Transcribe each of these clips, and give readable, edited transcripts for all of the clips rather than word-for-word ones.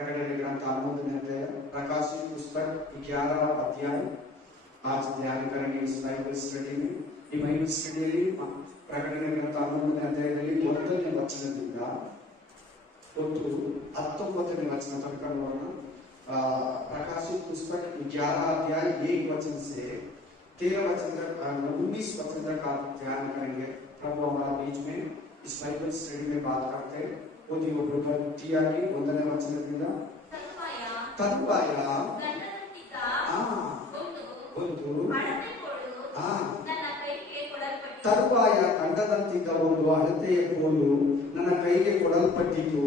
प्रकटने ग्रंथ 11 अध्याय, प्रकाशित पुस्तक 11 अध्याय आज ध्यान करेंगे इस बाइबल स्टडी में। ಈ ಬೈಬಲ್ ಸ್ಟಡಿಯಲ್ಲಿ ಪ್ರಕಟಣೆ ಗ್ರಂಥ 11ನೇ ಅಧ್ಯಾಯದಲ್ಲಿ 1ನೇ ವಚನದಿಂದ 19ನೇ ವಚನ तक ನೋಡೋಣ। प्रकाशित पुस्तक 11 अध्याय 1 वचन से 13 वचन तक 19 वचन तक आप ध्यान करेंगे। प्रभु हमारा बीच में इस बाइबल स्टडी में बात करते हैं। ओदी ಒಬ್ಬರು ಟಿಯಾಗಿ 1ನೇ ವಚನದಿಂದ ತರುವಾಯ ತರುವಾಯ ದಂಡದಂತಿದ್ದ ಒಂದು ಅಳತೆಯ ಕೋಲು ನನ್ನ ಕೈಗೆ ಕೊಡಲ್ಪಟ್ಟಿತು।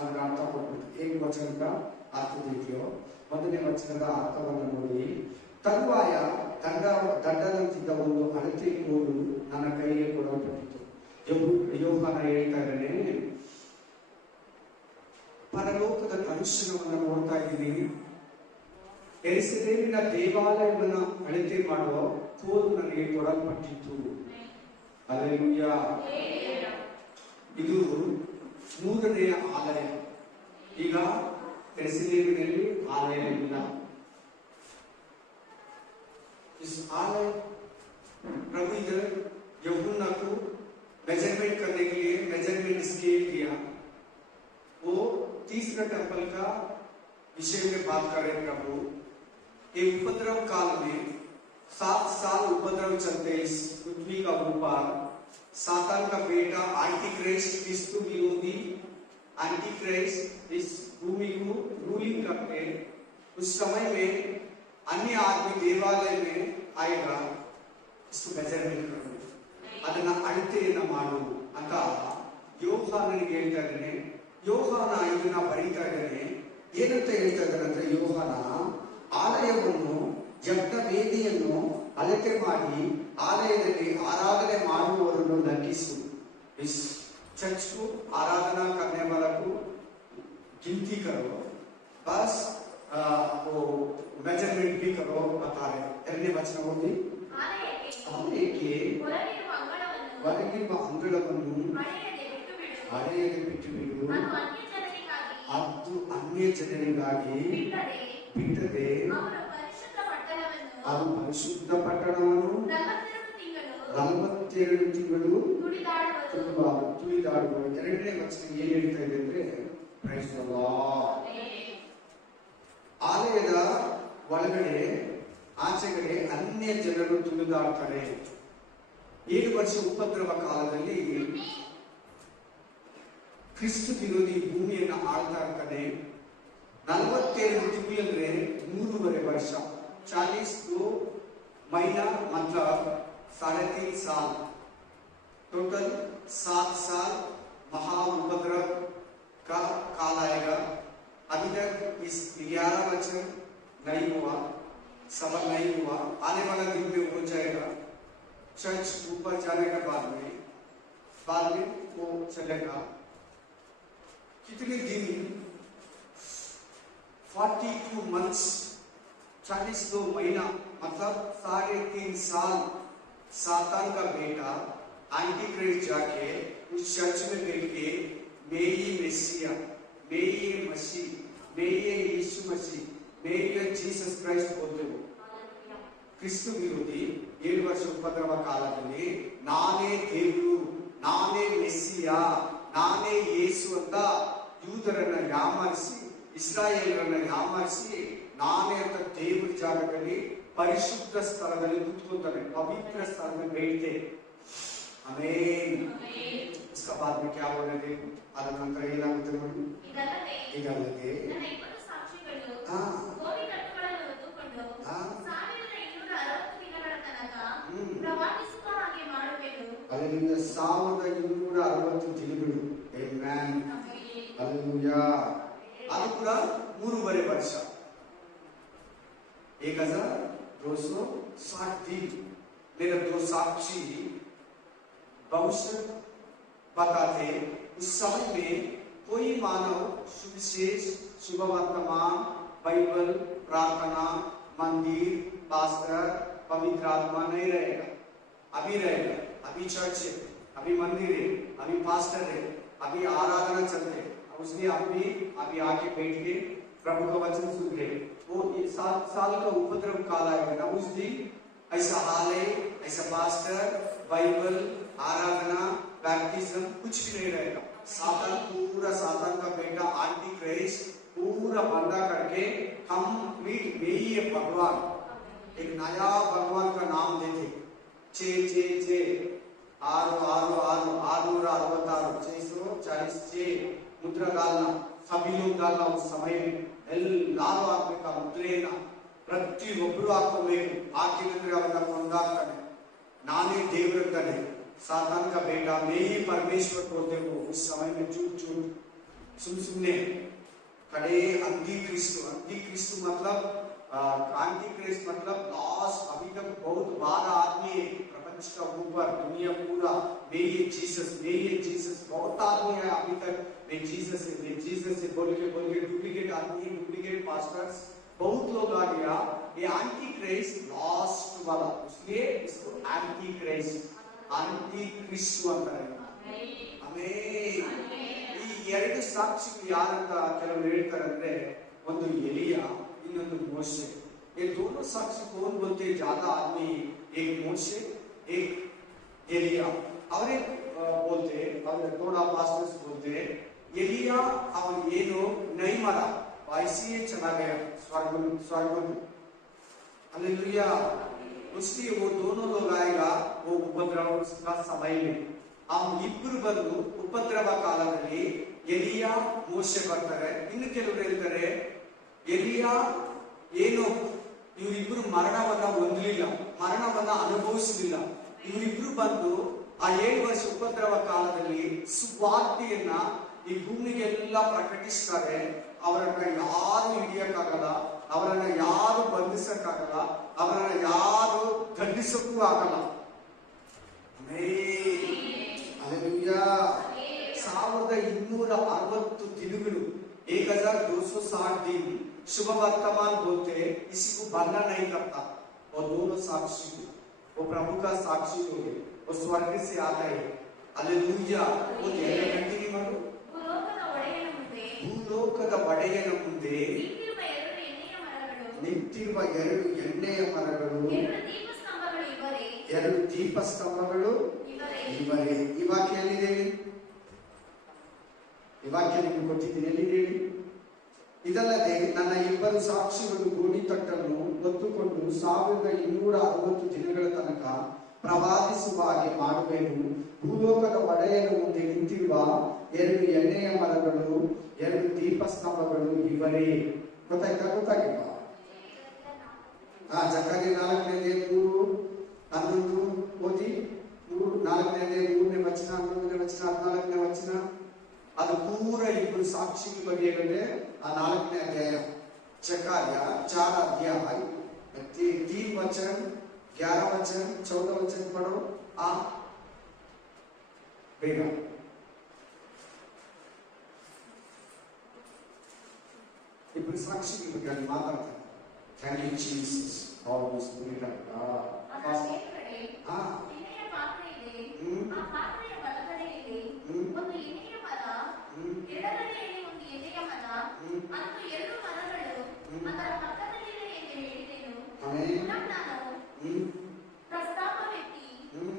ಅದರ ಅರ್ಥ ಕೊಟ್ಬಿಟ್ಟು एक वचन का अर्थ देखियो। 1ನೇ ವಚನದ ಅರ್ಥವನ್ನು ನೋಡಿ। ತರುವಾಯ ದಂಡದಂತಿದ್ದ ಒಂದು ಅಳತೆ ಕೋಲು ನನ್ನ ಕೈಗೆ ಕೊಡಲ್ಪಟ್ಟಿತು। ಯೋಹಾನ ಹೇಳ್ತಾ ಇದ್ದಾನೆ, ಪರಲೋಕದ ದರ್ಶನವನ್ನು ನೋಡ್ತಾ ಇದ್ದೀನಿ। ಯೆರೂಸಲೇಮಿನ ದೇವಾಲಯವನ್ನು ಅಳತೆ ಮಾಡುವ ಕೋಲು ನನಗೆ ಕೊಡಲ್ಪಟ್ಟಿತ್ತು। ಹಲ್ಲೆಲೂಯಾ। ಇದು 3ನೇ ಆಲಯ। ಈಗ ಯೆರೂಸಲೇಮಿನಲ್ಲಿ ಆಲಯವಿಲ್ಲ। इस आलय प्रभु इधर यूहन्ना को मेजरमेंट करने के लिए मेजरमेंट स्केल दिया। वो तीसरा टेंपल का विषय में बात कर रहे प्रभु। ये उपद्रव काल में 7 साल उपद्रव चलते इस पृथ्वी का ऊपर। सातान का बेटा एंटी क्राइस्ट क्रिस्तु विरोधी एंटी क्राइस्ट इस भूमि को रूलिंग करते। उस समय में अन्य आदमी देवालय में आएगा। इसको मेजरमेंट करो, ಅದನ್ನ ಅಳತೆಯನ್ನ ಮಾಡು ಅಂತ ಯೋಹಾನನಿಗೆ ಹೇಳ್ತಾ ಇದ್ದಾನೆ। ಯೋಹಾನ ಇದನ್ನ ಬರೀತಾ ಇದ್ದಾನೆ। ಏನಂತ ಹೇಳ್ತಾ ಇದ್ದಾನೆ ಅಂದ್ರೆ, ಯೋಹಾನ ಆಲಯವನ್ನು ಯಜ್ಞ ವೇದಿಯನ್ನು ಅಳತೆ ಮಾಡಿ ಆಲಯದಲ್ಲಿ ಆರಾಧನೆ ಮಾಡುವವರನ್ನು ಲಂಘಿಸು। इस चर्च को आराधना करने वाला को गिनती करो, बस वो मेजरमेंट भी करो बता रहे। 2ನೇ ವಚನ ಓದಿ। ಆಲಯಕ್ಕೆ ಹೊರಗಿರುವ ಅಂಗಳವನ್ನು ಅಳೆಯದೆ ಬಿಟ್ಟು ಬಿಡು, ಅದು ಅನ್ಯ ಜನರಿಗಾಗಿ ಬಿಟ್ಟದೆ ಅದು ಪರಿಶುದ್ಧ ಪಟ್ಟಣವನ್ನು 42 ತಿಂಗಳು ತುಳಿದಾಡುವ। 2ನೇ ವಚನ ಏನ್ ಹೇಳ್ತಾ ಇದೆ ಅಂದ್ರೆ, ಪ್ರೈಸ್ ದಿ ಲಾರ್ಡ್। ಆಲಯದ ಒಳಗಡೆ ಆಚೆಗಡೆ ಅನ್ಯ ಜನರು ತುಳಿದಾಡ್ತಾರೆ। 7 ವರ್ಷ ಉಪದ್ರವ ಕಾಲದಲ್ಲಿ ಕ್ರಿಸ್ತು ವಿರೋಧಿ ಭೂಮಿಯನ್ನು ಆಳ್ತಾ ಇರ್ತಾನೆ। 42 ತಿಂಗಳಂದ್ರೆ 3.5 ವರ್ಷ। 42 महीना मतलब 3.5 साल, टोटल 7 साल महा उपद्रव का काल आएगा। अभी तक इस 11 वचन नहीं हुआ, सबर नहीं हुआ। आने वाला दिन में हो जाएगा। चर्च ऊपर जाने के बाद में वो चलेगा। कितने दिन? 42 मंथ्स, 42 महीना मतलब 3.5 साल। सातान का बेटा एंटी क्राइस्ट जाके उस चर्च में बैठ के मैं ही मेसिया, मैं ये मसीह, मैं ये यीशु मसीह, मैं ये जीसस क्राइस्ट बोलते हो। ಕ್ರಿಸ್ತು ವಿರೋಧಿ 7 ವರ್ಷ ಉಪದ್ರವ ಕಾಲದಲ್ಲಿ ನಾನೇ ದೇವರು, ನಾನೇ ಮೆಸ್ಸಿಯ, ನಾನೇ ಯೇಸು ಅಂತ ಯೂದರನ್ನ ಯಾಮಾರಿಸಿ, ಇಸ್ರಾಯೇಲರನ್ನ ಯಾಮಾರಿಸಿ, ನಾನೇ ಅಂತ ದೇವರ ಜಾಗದಲ್ಲಿ ಪರಿಶುದ್ಧ ಸ್ಥಳದಲ್ಲಿ ಕೂತ್ಕೊಳ್ತಾನೆ, ಪವಿತ್ರ ಸ್ಥಳದಲ್ಲಿ बैठते। ಆಮೆನ್। इसका बाद में क्या बोल रहे थे? ಅದರ ನಂತರ ಏನಾಗುತ್ತೆ ನೋಡಿ। ಇದಲ್ಲದೆ ಅಲ್ಲಿಂದ 1260 ದಿನಗಳು। Amen, hallelujah. ಅದು ಕೂಡ 3.5 ವರ್ಷ। 1260 दिन। मेरा 2 साक्षी भविष्य बताते, उस समय में कोई मानव सुविशेष, शुभ वर्तमान, बाइबल, प्रार्थना, मंदिर, पास्टर, पवित्र आत्मा नहीं रहेगा। अभी रहेगा, अभी चर्च है, अभी मंदिर है, अभी पास्टर है, अभी आराधना चलते है, उसने अभी आके बैठ के प्रभु का वचन सुन रहे। वो 7 साल का उपद्रव काल आएगा ना, उस दिन ऐसा हाल है, ऐसा पास्टर, बाइबल, आराधना, बैप्टिज्म कुछ भी नहीं रहेगा। सातान पूरा, सातान का बेटा आंटी क्राइस्ट पूरा बंदा करके हम मीट में ही भगवान, एक नया भगवान का नाम देते, 666 646 मुद्रा डालना, सभी लोग डालना। उस समय में ಎಲ್ಲಾರು ಆಗ್ಬೇಕಾ ಮುದ್ರೆಯನ್ನ, ಪ್ರತಿಯೊಬ್ಬರು ಹಾಕೋಬೇಕು, ಹಾಕಿದ್ರೆ ಅವನ್ನ ಕೊಂದಾಗ್ತಾನೆ, ನಾನೇ ದೇವರಂತಾನೆ। सातान का बेटा मैं ही परमेश्वर बोलते हो। उस समय में चुप चुप सुनने खड़े अंधी क्रिस्त मतलब अंधी क्रिस्त मतलब लॉस। अभी तक बहुत 12 आदमी है प्रपंच का ऊपर, दुनिया पूरा मैं ये जीसस बहुत आदमी है अभी तक मैं जीसस से बोल के डुप्लीकेट आदमी, डुप्लीकेट पास्टर्स बहुत लोग आ गया। ये एंटी क्राइस्ट लास्ट वाला, इसलिए इसको एंटी क्राइस्ट ಕ್ರಿಸ್ತು ಅಂತಾರೆ। ಆಮೆನ್। ಈ ಎರಡು ಸಾಕ್ಷಿಗಳು ಯಾರಂತ ಕೆಲವರು ಹೇಳ್ತಾರೆ ಅಂದ್ರೆ, ಒಂದು ಎಲಿಯಾ, ಇನ್ನೊಂದು ಮೋಶೆ। ये दोनों साक्षी कौन बोलते हैं? ज्यादा आदमी एक मोशे एक एलिया। और एक बोलते और थोड़ा पास्टर्स बोलते एलिया और ये लोग नहीं मरा, ऐसे चला गया स्वर्ग। हालेलुया। उसलिए वो दोनों लोग आएगा वो उपद्रव का समय में। हम इब्ರು ಬಂದು ಉಪದ್ರವ ಕಾಲದಲ್ಲಿ ಎಲಿಯಾ ಮೋಶೆ ಬರ್ತಾರೆ। ಇನ್ನು ಕೆಲವರು ಹೇಳ್ತಾರೆ ಎಲಿಯಾ ಏನು ಇವರಿಬ್ರು ಮರಣವನ್ನ ಹೊಂದಲಿಲ್ಲ, ಮರಣವನ್ನ ಅನುಭವಿಸಲಿಲ್ಲ, ಇವರಿಬ್ರು ಬಂದು ಆ 7 ವರ್ಷ ಉಪದ್ರವ ಕಾಲದಲ್ಲಿ ಸುವಾರ್ತೆಯನ್ನ ಈ ಭೂಮಿಗೆಲ್ಲ ಪ್ರಕಟಿಸ್ತಾರೆ। ಅವರನ್ನ ಯಾರು ಹಿಡಿಯಕ್ಕಾಗಲ್ಲ, ಅವರನ್ನ ಯಾರು ಬಂಧಿಸಕ್ಕಾಗಲ್ಲ, ಅವರನ್ನ ಯಾರು ದಂಡಿಸಕ್ಕೂ ಆಗಲ್ಲ। हालेलुया। 1260 दिनಗಳು, 1260 दिन शुभ वर्तमान बोलते, किसी को बनना नहीं करता। और दोनों साक्षी, वो प्रभु का साक्षी जो है वो स्वर्ग से आता है। हालेलुया। वो कंटिन्यू माಡು। ಭೂಲೋಕದ ಒಡೆಯನ ಮುಂದೆ ನಿಂತಿರುವ 2 ಎಣ್ಣೆಯ ಮರಗಳು, 2 ದೀಪಸ್ತಂಭಗಳು ಇವರೇ। ಈ ವಾಕ್ಯ ಎಲ್ಲಿದೆ? ಈ ವಾಕ್ಯ ನಿಮಗೆ ಕೊಟ್ಟಿದ್ದೀನಿ, ಎಲ್ಲಿದೆ? ಇದಲ್ಲದೆ ನನ್ನ 2 ಸಾಕ್ಷಿಗಳು ಗೋಣಿ ತಟ್ಟನ್ನು ಹೊತ್ತುಕೊಂಡು 1260 ದಿನಗಳ ತನಕ ಪ್ರವಾದಿಸುವ ಹಾಗೆ ಮಾಡುವೆನು। ಭೂಲೋಕದ ಒಡೆಯನ ಮುಂದೆ ನಿಂತಿರುವ 2 ಎಣ್ಣೆಯ ಮರಗಳು, 2 ದೀಪಸ್ತಂಭಗಳು ಇವರೇ। ಗೊತ್ತಾಗಿಲ್ವಾ? ಜಕರ್ಯ 4ನೇ 3 11 ಓದಿ, 4ನೇ 3ನೇ ವಚನ, 11ನೇ ವಚನ, 14ನೇ ವಚನ, ಅದು ಪೂರ 2 ಸಾಕ್ಷಿಗಳ ಬಗ್ಗೆ ಹೇಳಿದ್ರೆ ಆ 4ನೇ ಅಧ್ಯಾಯ। ಜಕರ್ಯ 4 अध्याय 3 वचन, 11 वचन, 14 वचन पढ़ो। ಬೇಗ ಇಬ್ಬರು ಸಾಕ್ಷಿಗಳ ಬಗ್ಗೆ ಅಲ್ಲಿ ಮಾತಾಡ್ತಾರೆ। Thank you Jesus, all the spirit of God. ಒಂದು ಎಣ್ಣೆಯ ಮರ, ಎಡಗಡೆಯಲ್ಲಿ ಒಂದು ಎಣ್ಣೆಯ ಮರ, ಮತ್ತು 2 ಮರಗಳು ಅದರ ಪಕ್ಕದಲ್ಲಿದೆ ಎಂದು ಹೇಳಿದೆನು। ಪುನಃ ನಾನು ಪ್ರಸ್ತಾಪವೆತ್ತಿ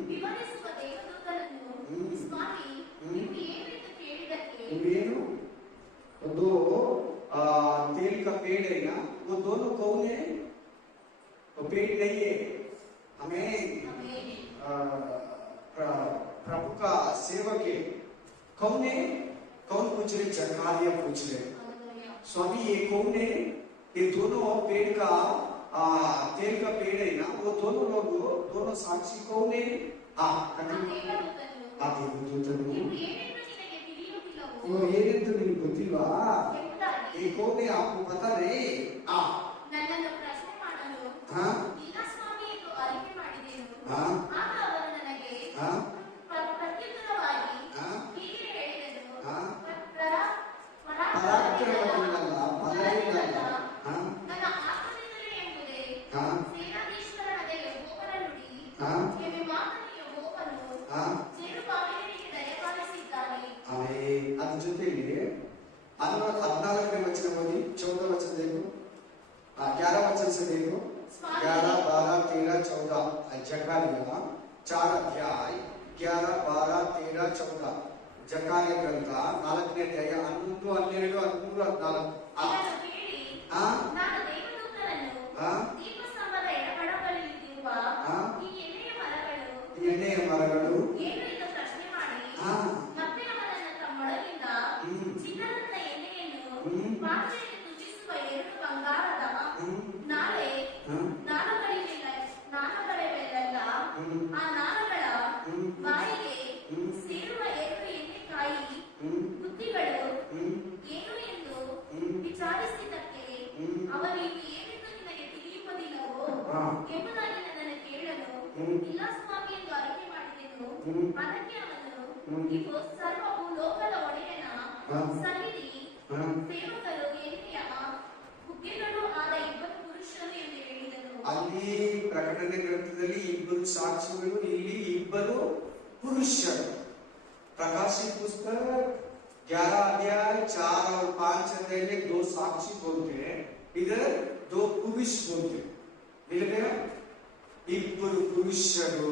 ವಿವರಿಸುವ ದೇವದೂತರನ್ನು, ಸ್ವಾಮಿ ನೀವು ಏನೆಂದು ಕೇಳಿದಕ್ಕೆ, ಏನು ಒಂದು तेल का पेड़ है ना, वो दोनों कौन है? वो पेड़ नहीं है, हमें प्रभु का सेवक है। कौन है? कौन पूछ रहे? जकर्या पूछ रहे, स्वामी ये कौन है? ये दोनों पेड़ का तेल का पेड़ है ना, वो दोनों लोग, दोनों साक्षी कौन है? ದೇವದೂತರು वो ಏನೆಂದು ನಿಮಗೆ ಗೊತ್ತಿಲ್ವಾ? ये कौन है आपको पता नहीं? ನನ್ನನ್ನು ಪ್ರಶ್ನೆ ಮಾಡಲು ಇಲ್ಲ ಸ್ವಾಮಿ ಎಂದು ಅರಿಕೆ ಮಾಡಿದೆನು। ಆಗ ಅವರು ನನಗೆ ಪ್ರತ್ಯುತ್ತರವಾಗಿ ಅದ್ರ ಜೊತೆಯಲ್ಲಿ 14ನೇ ವಚನ ಓದಿ, 14 वचन देखो, 11 वचन से देखो, 11, 12, 13, 14 जकारिया 4 अध्याय 11, 12, 13, 14 जकारिया ग्रंथ 4ನೇ ಅಧ್ಯಾಯ 11, 12, 13, 14. ನಾನು ದೇವದೂತರನ್ನು ದೀಪಸ್ತಂಭದ ಎಡಬಲದಲ್ಲಿರುವ ಈ ಎಣ್ಣೆಯ ಮರಗಳು ಏನು ಎಂದು ಪ್ರಶ್ನೆ ಮಾಡಿ, ಮತ್ತೆ ಅವನನ್ನು ತಮ್ಮೊಳಗಿಂದ ಚಿನ್ನದಂತ ಎಣ್ಣೆಯನ್ನು ಪಾತ್ರೆಯಲ್ಲಿ ತುಜಿಸುವ 2 ಬಂಗಾರದ ನಾಳಗಳಿವೆಲ್ಲ, ಆ ನಾಳಗಳ ಬಾಯಿಗೆ ಸೇರುವ 2 ಎಣ್ಣೆಕಾಯಿ ಬುದ್ಧಿಗಳು ಏನು ಎಂದು ವಿಚಾರಿಸಿದ್ದಕ್ಕೆ ಅವನು ಇದು ಏನೆಂದು ನಿನಗೆ ತಿಳಿಯುವುದಿಲ್ಲವೋ ಎಂಬುದಾಗಿ ನನ್ನನ್ನು ಕೇಳಲು, ಇಲ್ಲ ಸ್ವಾಮಿ ಎಂದು ಅರಿಕೆ ಮಾಡಿದೆನು. ಅದಕ್ಕೆ ಅವನು, ಇವು ಸರ್ವ ಭೂಲೋಕದ ಒಡೆಯನ ಸನ್ನಿಧಿ ಸೇವಕರು ಎಣ್ಣೆಯ ಬುಗ್ಗೆಗಳು ಆದ 2 ಪುರುಷರು ಎಂದು ಹೇಳಿದನು. ಅಲ್ಲಿ ಪ್ರಕಟಣೆ ಗ್ರಂಥದಲ್ಲಿ 2 ಸಾಕ್ಷಿಗಳು, ಇಲ್ಲಿ 2 पुरुषर। प्रकाशित पुस्तक 11 अध्याय 4 और 5 अध्याय में 2 साक्षी बोलते हैं, इधर 2 पुरुष बोलते हैं। मिल गया? इब्बರು ಪುರುಷರು,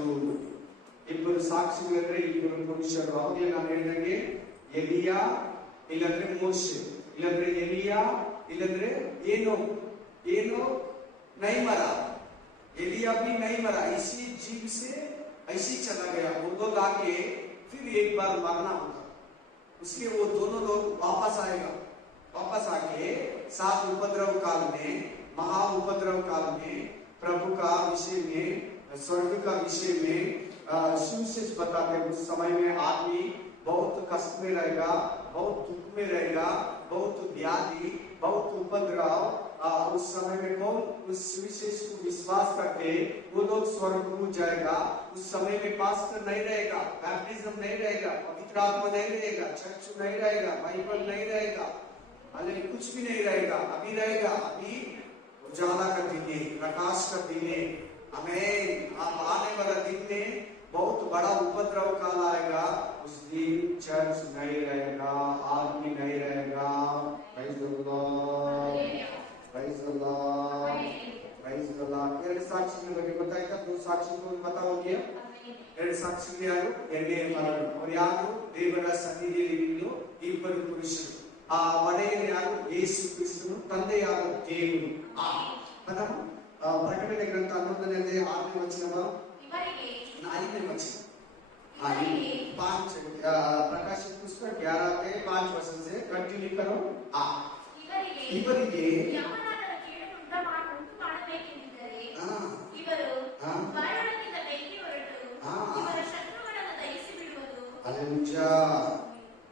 ಇಬ್ಬರು ಸಾಕ್ಷಿಗಳಂದ್ರೆ ಇಬ್ಬರು ಪುರುಷರು. ಅವಾಗಲೇ ನಾನು ಹೇಳಿದಂಗೆ ಎಲಿಯಾ ಇಲ್ಲಂದ್ರೆ ಮೋಶೆ, ಇಲ್ಲಂದ್ರೆ ಎಲಿಯಾ ಇಲ್ಲಂದ್ರೆ ಏನೋ नैमरा। एलिया भी नहीं मरा, इसी जीव से ऐसी चला गया। वो लोग आके फिर एक बार मरना होगा, उसके वो दोनों लोग वापस आएगा। वापस आके 7 उपद्रव काल में, महा उपद्रव काल में प्रभु का विषय में, स्वर्ग का विषय में सुविशेष बताते। उस समय में आदमी बहुत कष्ट में रहेगा, बहुत दुख में रहेगा, बहुत व्याधि, बहुत उपद्रव। उस समय में कौन उस विशेष को विश्वास करके वो लोग स्वर्ग को जाएगा। उस समय में पास्टर नहीं रहेगा, बैप्टिज्म नहीं रहेगा, पवित्र आत्मा नहीं रहेगा, चर्च नहीं रहेगा, बाइबल नहीं रहेगा, अरे कुछ भी नहीं रहेगा। अभी रहेगा, अभी उजाला का दिन है, प्रकाश का दिन है। हमें आप आने वाला दिन में बहुत बड़ा उपद्रव काल आएगा। उस दिन चर्च नहीं रहेगा, आदमी नहीं रहेगा। Praise the Lord, praise the Lord, praise the Lord. ಎರಡು ಸಾಕ್ಷಿಗಳ ಬಗ್ಗೆ ಗೊತ್ತಾಯ್ತಾ? 2 ಸಾಕ್ಷಿಗಳು बताओगे? ಎರಡು ಸಾಕ್ಷಿಗಳು ಯಾರು? ಎಣ್ಣೆಯ ಮರಗಳು. ಅವರು ಯಾರು? ದೇವರ ಸನ್ನಿಧಿಯಲ್ಲಿ ನಿಲ್ಲೋ ಇಬ್ಬರು ಪುರುಷರು. ಆ ಒಡೆಯರು ಯಾರು? ಯೇಸು ಕ್ರಿಸ್ತನು, ತಂದೆಯಾದ ದೇವರು. ಪ್ರಕಟಣೆ ಗ್ರಂಥ 11ನೇ ಅಧ್ಯಾಯ 6ನೇ ವಚನ, 4ನೇ ವಚನ, 5 प्रकाशित पुस्तक 11 के 5 वचन से कंटिन्यू करो। ಇವರಿಗೆ ಯಾವನಾದರೂ ಕೇಡನ್ನು ಉಂಟು ಮಾಡಬೇಕೆಂದಿದ್ದರೆ ಇವರು ಬಾಯೊಳಗಿಂದ ಬೆಂಕಿ ಹೊರಟು ಇವರ ಶತ್ರುಗಳನ್ನು ದಹಿಸಿ ಬಿಡುವುದು। हालेलुया।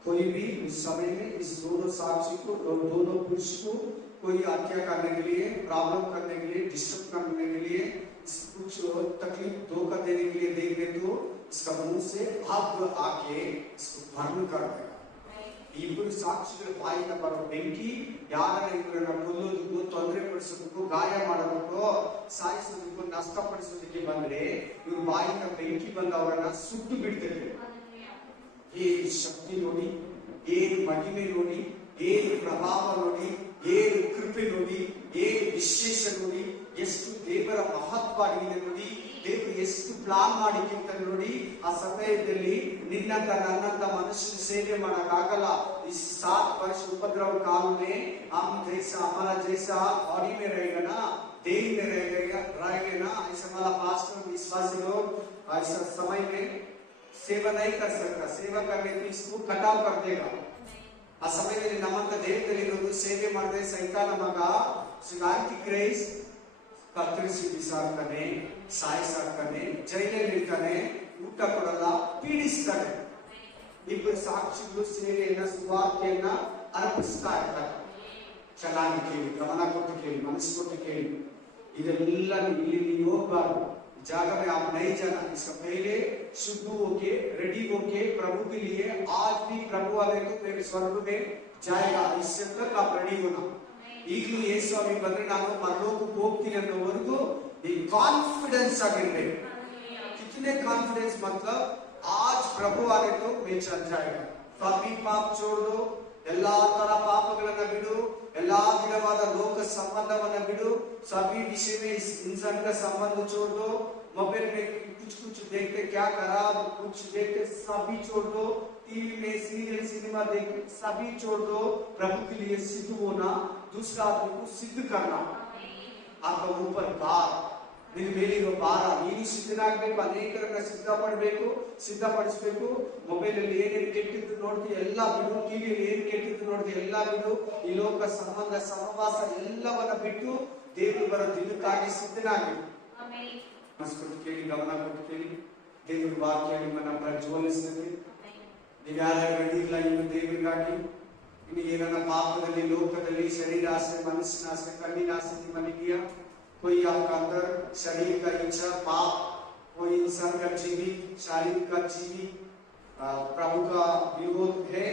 कोई भी इस समय में इस दोनों साक्षी को, दोनों पुरुष को कोई हत्या करने के लिए, प्रॉब्लम करने के लिए, डिस्टर्ब करने के लिए, कुछ तकलीफ धोखा देने के लिए देख ले तो इसका मुंह से आग आके इसको भर्म कर देगा। ಇಬ್ಬರು ಸಾಕ್ಷಿಗಳ ಬಾಯಿಂದ ಬರೋ ಬೆಂಕಿ ಯಾರನ್ನ ಇವರನ್ನ ಕೊಲ್ಲೋದಕ್ಕೂ, ತೊಂದರೆ ಪಡಿಸೋದಕ್ಕೂ, ಗಾಯ ಮಾಡೋದಕ್ಕೂ, ಸಾಯಿಸೋದಕ್ಕೂ, ನಷ್ಟಪಡಿಸೋದಕ್ಕೆ ಬಂದ್ರೆ ಇವ್ರ ಬಾಯಿಂದ ಬೆಂಕಿ ಬಂದು ಅವರನ್ನ ಸುಟ್ಟು ಬಿಡ್ತದೆ। ಏನು ಶಕ್ತಿ ನೋಡಿ, ಏನು ಮಹಿಮೆ ನೋಡಿ, ಏನು ಪ್ರಭಾವ ನೋಡಿ, ಏನು ಕೃಪೆ ನೋಡಿ, ಏನು ವಿಶೇಷ ನೋಡಿ, ಎಷ್ಟು ದೇವರ ಮಹತ್ವ ಆಗಿದೆ ನೋಡಿ, ದೇವರು ಎಷ್ಟು ಪ್ಲಾನ್ ಮಾಡಿಕ್ಕಿರ್ತಾರೆ ನೋಡಿ। ಆ ಸಮಯದಲ್ಲಿ ನಿನ್ನಂತ ನನ್ನಂತ ಮನುಷ್ಯನ ಸೇವೆ ಮಾಡಕ್ಕಾಗಲ್ಲ। इस 7 वर्ष उपद्रव काल में हम जैसा, हमारा जैसा बॉडी में रहेगा ना, देह में रहेगा ना, ऐसा हमारा पास्टर विश्वासी लोग ऐसा समय में सेवा नहीं कर सकता। सेवा करने की इसको कटाव कर देगा। ಆ ಸಮಯದಲ್ಲಿ ನಮ್ಮಂತ ದೇಹದಲ್ಲಿರೋದು ಸೇವೆ ಮಾಡದೆ ಸೈತಾನ ಮಗ ಸುಗಾರ್ತಿ ಕ್ರೈಸ್ ಕತ್ತರಿಸಿ ಬಿಸಾಕ್ತಾನೆ, ಸಾಯಿಸಾಕ್ತಾನೆ, ಜೈಲಲ್ಲಿ ಇರ್ತಾನೆ, ಊಟ ಕೊಡಲ್ಲ, ಪೀಡಿಸ್ತಾನೆ। ಇಬ್ಬರು ಸಾಕ್ಷಿಗಳು ಸೇವೆಯನ್ನ, ಸುವಾರ್ತೆಯನ್ನ ಅರ್ಪಿಸ್ತಾ ಇರ್ತಾರೆ। ಚೆನ್ನಾಗಿ ಕೇಳಿ, ಗಮನ ಕೊಟ್ಟು ಕೇಳಿ, ಮನಸ್ಸು ಕೊಟ್ಟು ಕೇಳಿ। ಇದೆಲ್ಲ ಇಲ್ಲಿ ನೀವು ಹೋಗ್ಬಾರ್ದು। जागा में आप नहीं जाना। इसका पहले शुद्ध होके, रेडी होके प्रभु के लिए, आज भी प्रभु आए तो मेरे स्वर्ग में जाएगा। इससे तक आप रेडी होना। ಈಗಲೂ ಯೇಸು ಸ್ವಾಮಿ ಬಂದ್ರೆ ನಾನು ಪರಲೋಕಕ್ಕೆ ಹೋಗ್ತೀನಿ ಅನ್ನೋವರೆಗೂ ಈ ಕಾನ್ಫಿಡೆನ್ಸ್ ಆಗಿರ್ಬೇಕು। कितने कॉन्फिडेंस मतलब आज प्रभु आए तो मैं चल जाएगा। सभी पाप छोड़ दो ಎಲ್ಲಾ ತರ ಪಾಪಗಳನ್ನ ಬಿಡು ಎಲ್ಲಾ ವಿಧವಾದ ಲೋಕ ಸಂಬಂಧವನ್ನ ಬಿಡು सभी विषय में इस इंसान का संबंध छोड़ दो मोबाइल में कुछ देखते क्या खराब कुछ देखते सभी छोड़ दो टीवी में सीरियल सिनेमा देखते सभी छोड़ दो प्रभु के लिए सिद्ध होना दूसरा आदमी को सिद्ध करना आपका ऊपर भार ನಿನ್ನ ಮೇಲಿರೋ ಭಾರ ನೀನು ಸಿದ್ಧನಾಗಬೇಕು ಅನೇಕರನ್ನ ಸಿದ್ಧಪಡಿಸಬೇಕು ಮೊಬೈಲ್ ಅಲ್ಲಿ ಏನೇನು ಕೆಟ್ಟಿದ್ದು ನೋಡ್ತೀವಿ ಎಲ್ಲ ಬಿಡು ಟಿವಿಯಲ್ಲಿ ಏನ್ ಕೆಟ್ಟಿದ್ದು ನೋಡ್ತೀವಿ ಎಲ್ಲ ಬಿಡು ಈ ಲೋಕ ಸಂಬಂಧ ಸಹವಾಸ ಎಲ್ಲವನ್ನ ಬಿಟ್ಟು ದೇವರು ಬರೋ ದಿನಕ್ಕಾಗಿ ಸಿದ್ಧನಾಗಬೇಕು ಮನಸ್ಸು ಕೇಳಿ ಗಮನ ಕೊಟ್ಟು ಕೇಳಿ ದೇವರ ವಾಕ್ಯ ನಿಮ್ಮನ್ನ ಪ್ರಜ್ವಲಿಸ್ತದೆ ನೀವು ಯಾರು ರೆಡಿ ಇಲ್ಲ ಇನ್ನು ದೇವರಿಗಾಗಿ ಇನ್ನು ಏನನ್ನ ಪಾಪದಲ್ಲಿ ಲೋಕದಲ್ಲಿ ಶರೀರ ಆಸೆ ಮನಸ್ಸಿನ ಆಸೆ ಕಣ್ಣಿನ ಆಸೆ ನಿಮ್ಮಲ್ಲಿದೆಯಾ कोई आपका अंदर शरीर का इच्छा पाप कोई इंसान का जीवित शारीरिक का जीवित प्रभु का विरोध है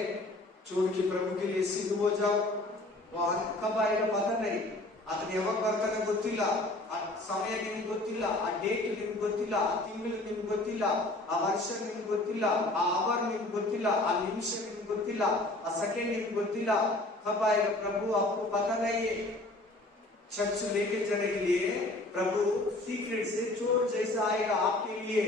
छोड़ के प्रभु के लिए सिद्ध हो जाओ वो कब आएगा पता नहीं ಅದನ್ನ ಯಾವಾಗ ಬರ್ತಾನೆ ಗೊತ್ತಿಲ್ಲ ಆ ಸಮಯ ನಿಮ್ಗೆ ಗೊತ್ತಿಲ್ಲ ಆ ಡೇಟ್ ನಿಮ್ಗೆ ಗೊತ್ತಿಲ್ಲ ಆ ತಿಂಗಳು ನಿಮ್ಗೆ ಗೊತ್ತಿಲ್ಲ ಆ ವರ್ಷ ನಿಮ್ಗೆ ಗೊತ್ತಿಲ್ಲ ಆ ಅವರ್ ನಿಮ್ಗೆ ಗೊತ್ತಿಲ್ಲ ಆ ನಿಮಿಷ ನಿಮ್ಗೆ ಗೊತ್ತಿಲ್ಲ ಆ ಸೆಕೆಂಡ್ ನಿಮ್ಗೆ ಗೊತ್ತಿಲ್ಲ कब आएगा प्रभु आपको पता नहीं है चर्च लेके जाने के लिए प्रभु सीक्रेट से चोर जैसा आएगा आपके लिए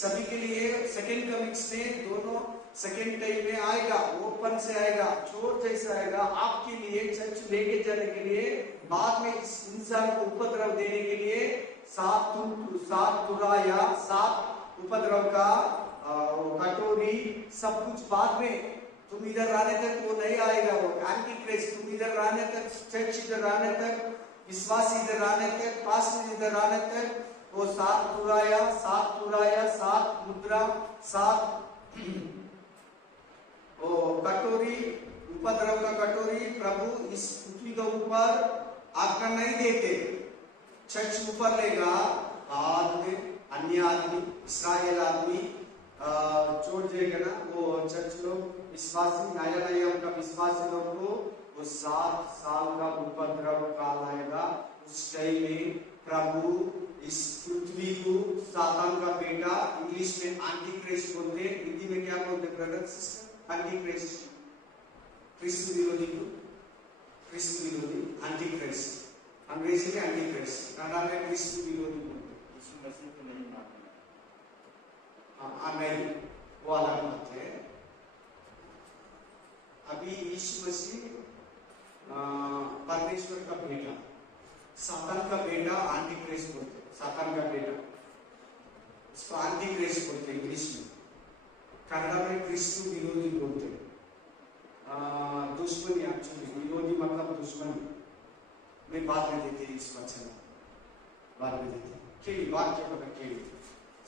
सभी के लिए सेकेंड कमिंग्स में दोनों सेकेंड टाइम में आएगा ओपन से आएगा चोर जैसा आएगा आपके लिए चर्च लेके जाने के लिए बाद में इस इंसान को उपद्रव देने के लिए सात तुराया सात उपद्रव का कटोरी सब कुछ बाद में तुम इधर आने तक वो नहीं आएगा वो एंटी क्राइस्ट तुम इधर आने तक चर्च इधर आने तक विश्वास इधर आने तक पास्टर इधर आने तक वो सात तुराया सात मुद्रा सात वो कटोरी उपद्रव का कटोरी प्रभु इस पृथ्वी के ऊपर आज्ञा नहीं देते चर्च ऊपर लेगा बाद में अन्य आदमी इस्राएल आदमी छोड़ जाएगा ना वो चर्च लोग विश्वासी नया उनका विश्वासी लोग को वो 7 साल का उपद्रव काल आएगा उस टाइम में प्रभु इस पृथ्वी को सातान का बेटा इंग्लिश में एंटी क्राइस्ट बोलते हिंदी में क्या बोलते ब्रदर सिस्टर एंटी क्राइस्ट क्रिस्त विरोधी एंटी क्राइस्ट अंग्रेजी में एंटी क्राइस्ट कन्नड़ा में क्रिस्त विरोधी बोलते यीशु मसीह को नहीं मानते नहीं वो अलग बात है अभी यीशु मसीह परमेश्वर का बेटा सातान का बेटा एंटी क्राइस्ट बोलते सातान का बेटा उसको एंटी क्राइस्ट बोलते इंग्लिश में कन्नड़ा में क्रिस्त विरोधी बोलते दुश्मनी एक्चुअली विरोधी मतलब दुश्मनी में बात में देते इस वचन बात में देते केली वाक्य ಬಗ್ಗೆ ಕೇಳಿ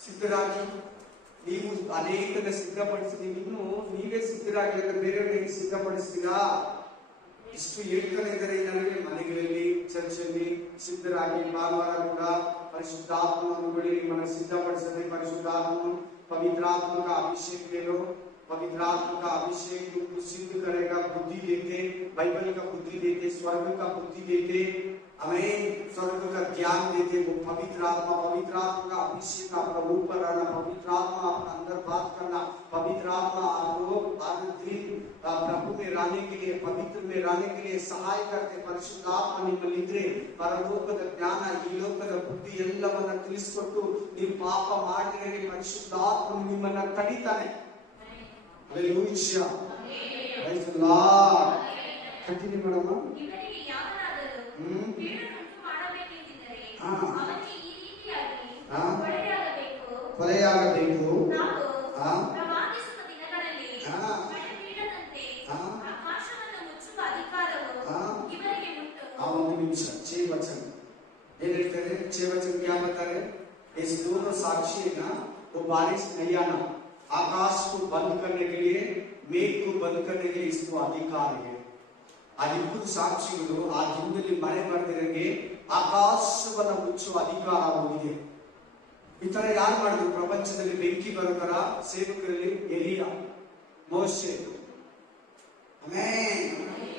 ಸಿದ್ಧರಾಗಿ ನೀವು ಅನೇಕನ ಸಿದ್ಧಪಡಿಸಿ ಇನ್ನು ನೀವೇ ಸಿದ್ಧರಾಗಿಲ್ಲ ಬೇರೆಯವರಿಗೆ ಸಿದ್ಧಪಡಿಸ್ತೀರಾ ಇಷ್ಟು ಹೇಳ್ತಾನೆ ಇದ್ದಾರೆ ನನಗೆ ಮನೆಗಳಲ್ಲಿ ಚರ್ಚಲ್ಲಿ ಸಿದ್ಧರಾಗಿ ಭಾನುವಾರ ಕೂಡ ಪರಿಶುದ್ಧಾತ್ಮವನ್ನು ಬಿಡಿ ನಿಮ್ಮನ್ನು ಸಿದ್ಧಪಡಿಸದೆ ಪರಿಶುದ್ಧಾತ್ಮನು पवित्र आत्मा का अभिषेक ले लो पवित्र आत्मा का अभिषेक तुमको सिद्ध करेगा बुद्धि देते बाइबल का बुद्धि देते स्वर्ग का बुद्धि देते हमें स्वर्ग का ज्ञान देते वो पवित्र आत्मा का अभिषेक आपका ऊपर आना पवित्र आत्मा आपका अंदर बात करना पवित्र आत्मा आपको हर दिन प्रभु में रहने के लिए पवित्र में रहने के लिए सहाय करते परिशुद्ध आत्मा ನಿಮ್ಮಲ್ಲಿದ್ರೆ ಪರಲೋಕದ ಜ್ಞಾನ ಈ ಲೋಕದ ಬುದ್ಧಿ ಎಲ್ಲವನ್ನ ತಿಳಿಸಿಕೊಟ್ಟು ನೀವು ಪಾಪ ಮಾಡಿದರೆ ಪರಿಶುದ್ಧ ಆತ್ಮ ನಿಮ್ಮನ್ನ ತಡಿತಾನೆ Hallelujah. Praise the Lord. Continue madam. ಇವರಿಗೆ ಯಾವನಾದರೂ ಕೀಳನ್ನು ಮಾಡಬೇಕೆಂದಿದ್ದರೆ ಅವನಿಗೆ ಈ ರೀತಿಯಾಗಿ ಕೊಲೆಯಾಗಬೇಕು. ನಾವು ಪ್ರವಾದಿಸುವ ದಿನಗಳಲ್ಲಿ ಮಳೆ ಬೀಳದಂತೆ ಆಕಾಶವನ್ನು ಮುಚ್ಚುವ ಅಧಿಕಾರವು ಇವರಿಗೆ ಉಂಟು. ಒಂದು ನಿಮಿಷ 6 वचन ಏನ್ ಹೇಳ್ತಾರೆ 6 वचन क्या बता रहे इस दोनों साक्षी है ना वो बारिश नहीं आना आकाश को बंद करने के लिए मेघ को बंद करने के लिए इसको अधिकार है अधिकृत ಸಾಕ್ಷಿಗಳು ಆ ದಿನದಲ್ಲಿ ಮಳೆ ಬರ್ದಿರಂಗೆ ಆಕಾಶವನ್ನ ಮುಚ್ಚುವ ಅಧಿಕಾರ ಹೊಂದಿದೆ ಈ ತರ ಯಾರು ಮಾಡಿದ್ರು ಪ್ರಪಂಚದಲ್ಲಿ ಬೆಂಕಿ ಬರೋ ತರ ಸೇವಕರಲ್ಲಿ ಎಲಿಯಾ ಮೋಶೆ आमीन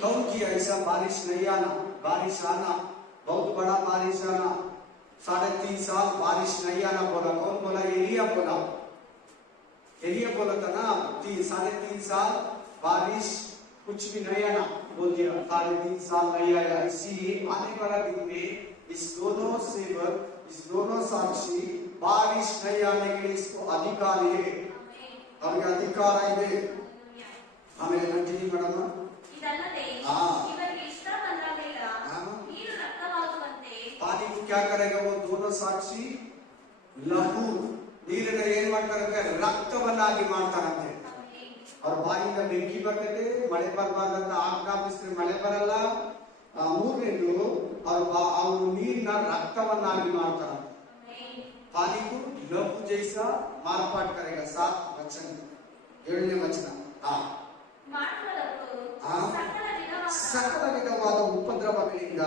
कौन किया ऐसा बारिश नहीं आना बारिश आना बहुत बड़ा बारिश आना 3.5 साल बारिश नहीं आना बोला कौन बोला एलिया बोला एलिया बोला था ना 3.5 साल बारिश कुछ भी नहीं आना बोल दिया, 3.5 साल नहीं आया। इसीलिए आने वाला दिन में इस दोनों सेवक, इस दोनों साक्षी बारिश नहीं आने के लिए इसको अधिकार है, अभी अधिकार है हमें कंटिन्यू करना। पानी को क्या करेगा वो दोनों साक्षी लहू ನೀರನ್ನ ಏನ್ ಮಾಡ್ತಾರಂತೆ ರಕ್ತವನ್ನಾಗಿ ಮಾಡ್ತಾರಂತೆ। ಅವ್ರ ಬಾಯಿಂದ ಬೆಂಕಿ ಬರ್ತದೆ, ಮಳೆ ಬರಬಾರ್ದಂತ ಆಜ್ಞಾಪಿಸಿದ್ರೆ ಮಳೆ ಬರಲ್ಲ। ಮೂರನೇದು ಅವ್ರು ನೀರನ್ನ ರಕ್ತವನ್ನಾಗಿ ಮಾಡ್ತಾರಂತೆ। पानी को लहू जैसा मारपाट करेगा। 7 वचन 7ನೇ वचನ ಸಕಲ ವಿಧವಾದ ಉಪದ್ರವಗಳಿಂದ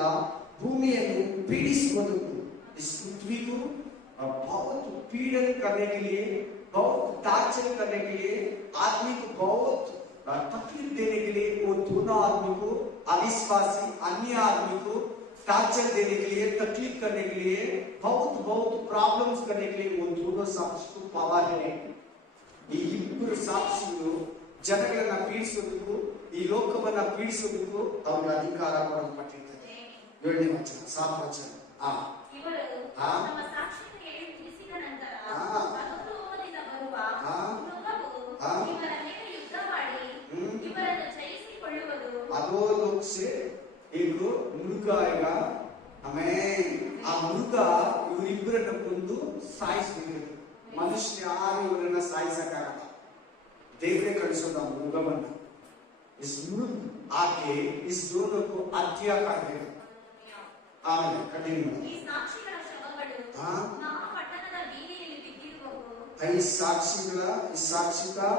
ಭೂಮಿಯನ್ನು ಪೀಡಿಸುವುದಕ್ಕೂ, इस पृथ्वी को बहुत पीड़न करने के लिए, बहुत टार्चर करने के लिए, आदमी को बहुत तकलीफ देने के लिए, वो दोनों आदमी को, अविश्वासी अन्य आदमी को टार्चर देने के लिए, तकलीफ करने के लिए, बहुत बहुत प्रॉब्लम्स करने के लिए वो दोनों साक्षी को पावर है। ಈ ಇಬ್ಬರು ಸಾಕ್ಷಿಗಳು ಜನಗಳನ್ನ ಪೀಡಿಸೋದಕ್ಕೂ ಈ ಲೋಕವನ್ನ ಪೀಡಿಸೋದಕ್ಕೂ ಅವ್ರಿಗೆ ಅಧಿಕಾರ ಕೊಡಲ್ಪಟ್ಟಿರ್ತದೆ। 7ನೇ ವಚನ 7 ವಚನ अदो लोग से एक मुर्गा आएगा, हमें आ मुर्गा ಇವರಿಬ್ಬರನ್ನ ಕೊಂದು ಸಾಯಿಸಬೇಕು। ಮನುಷ್ಯ ಯಾರು ಇವರನ್ನ ಸಾಯಿಸಕ್ಕಾಗಲ್ಲ, ದೇವರೇ ಕಳಿಸೋದು ಆ ಮೃಗವನ್ನ। इस मृग आके इस दोनों को हत्या कर देगा। आमेन कंटिन्यू। ಈ ಸಾಕ್ಷಿಗಳ ಶವಗಳು ಮಹಾಪಟ್ಟಣದ ಬೀದಿಯಲ್ಲಿ ಬಿದ್ದಿರುವವು। ಈ साक्षी का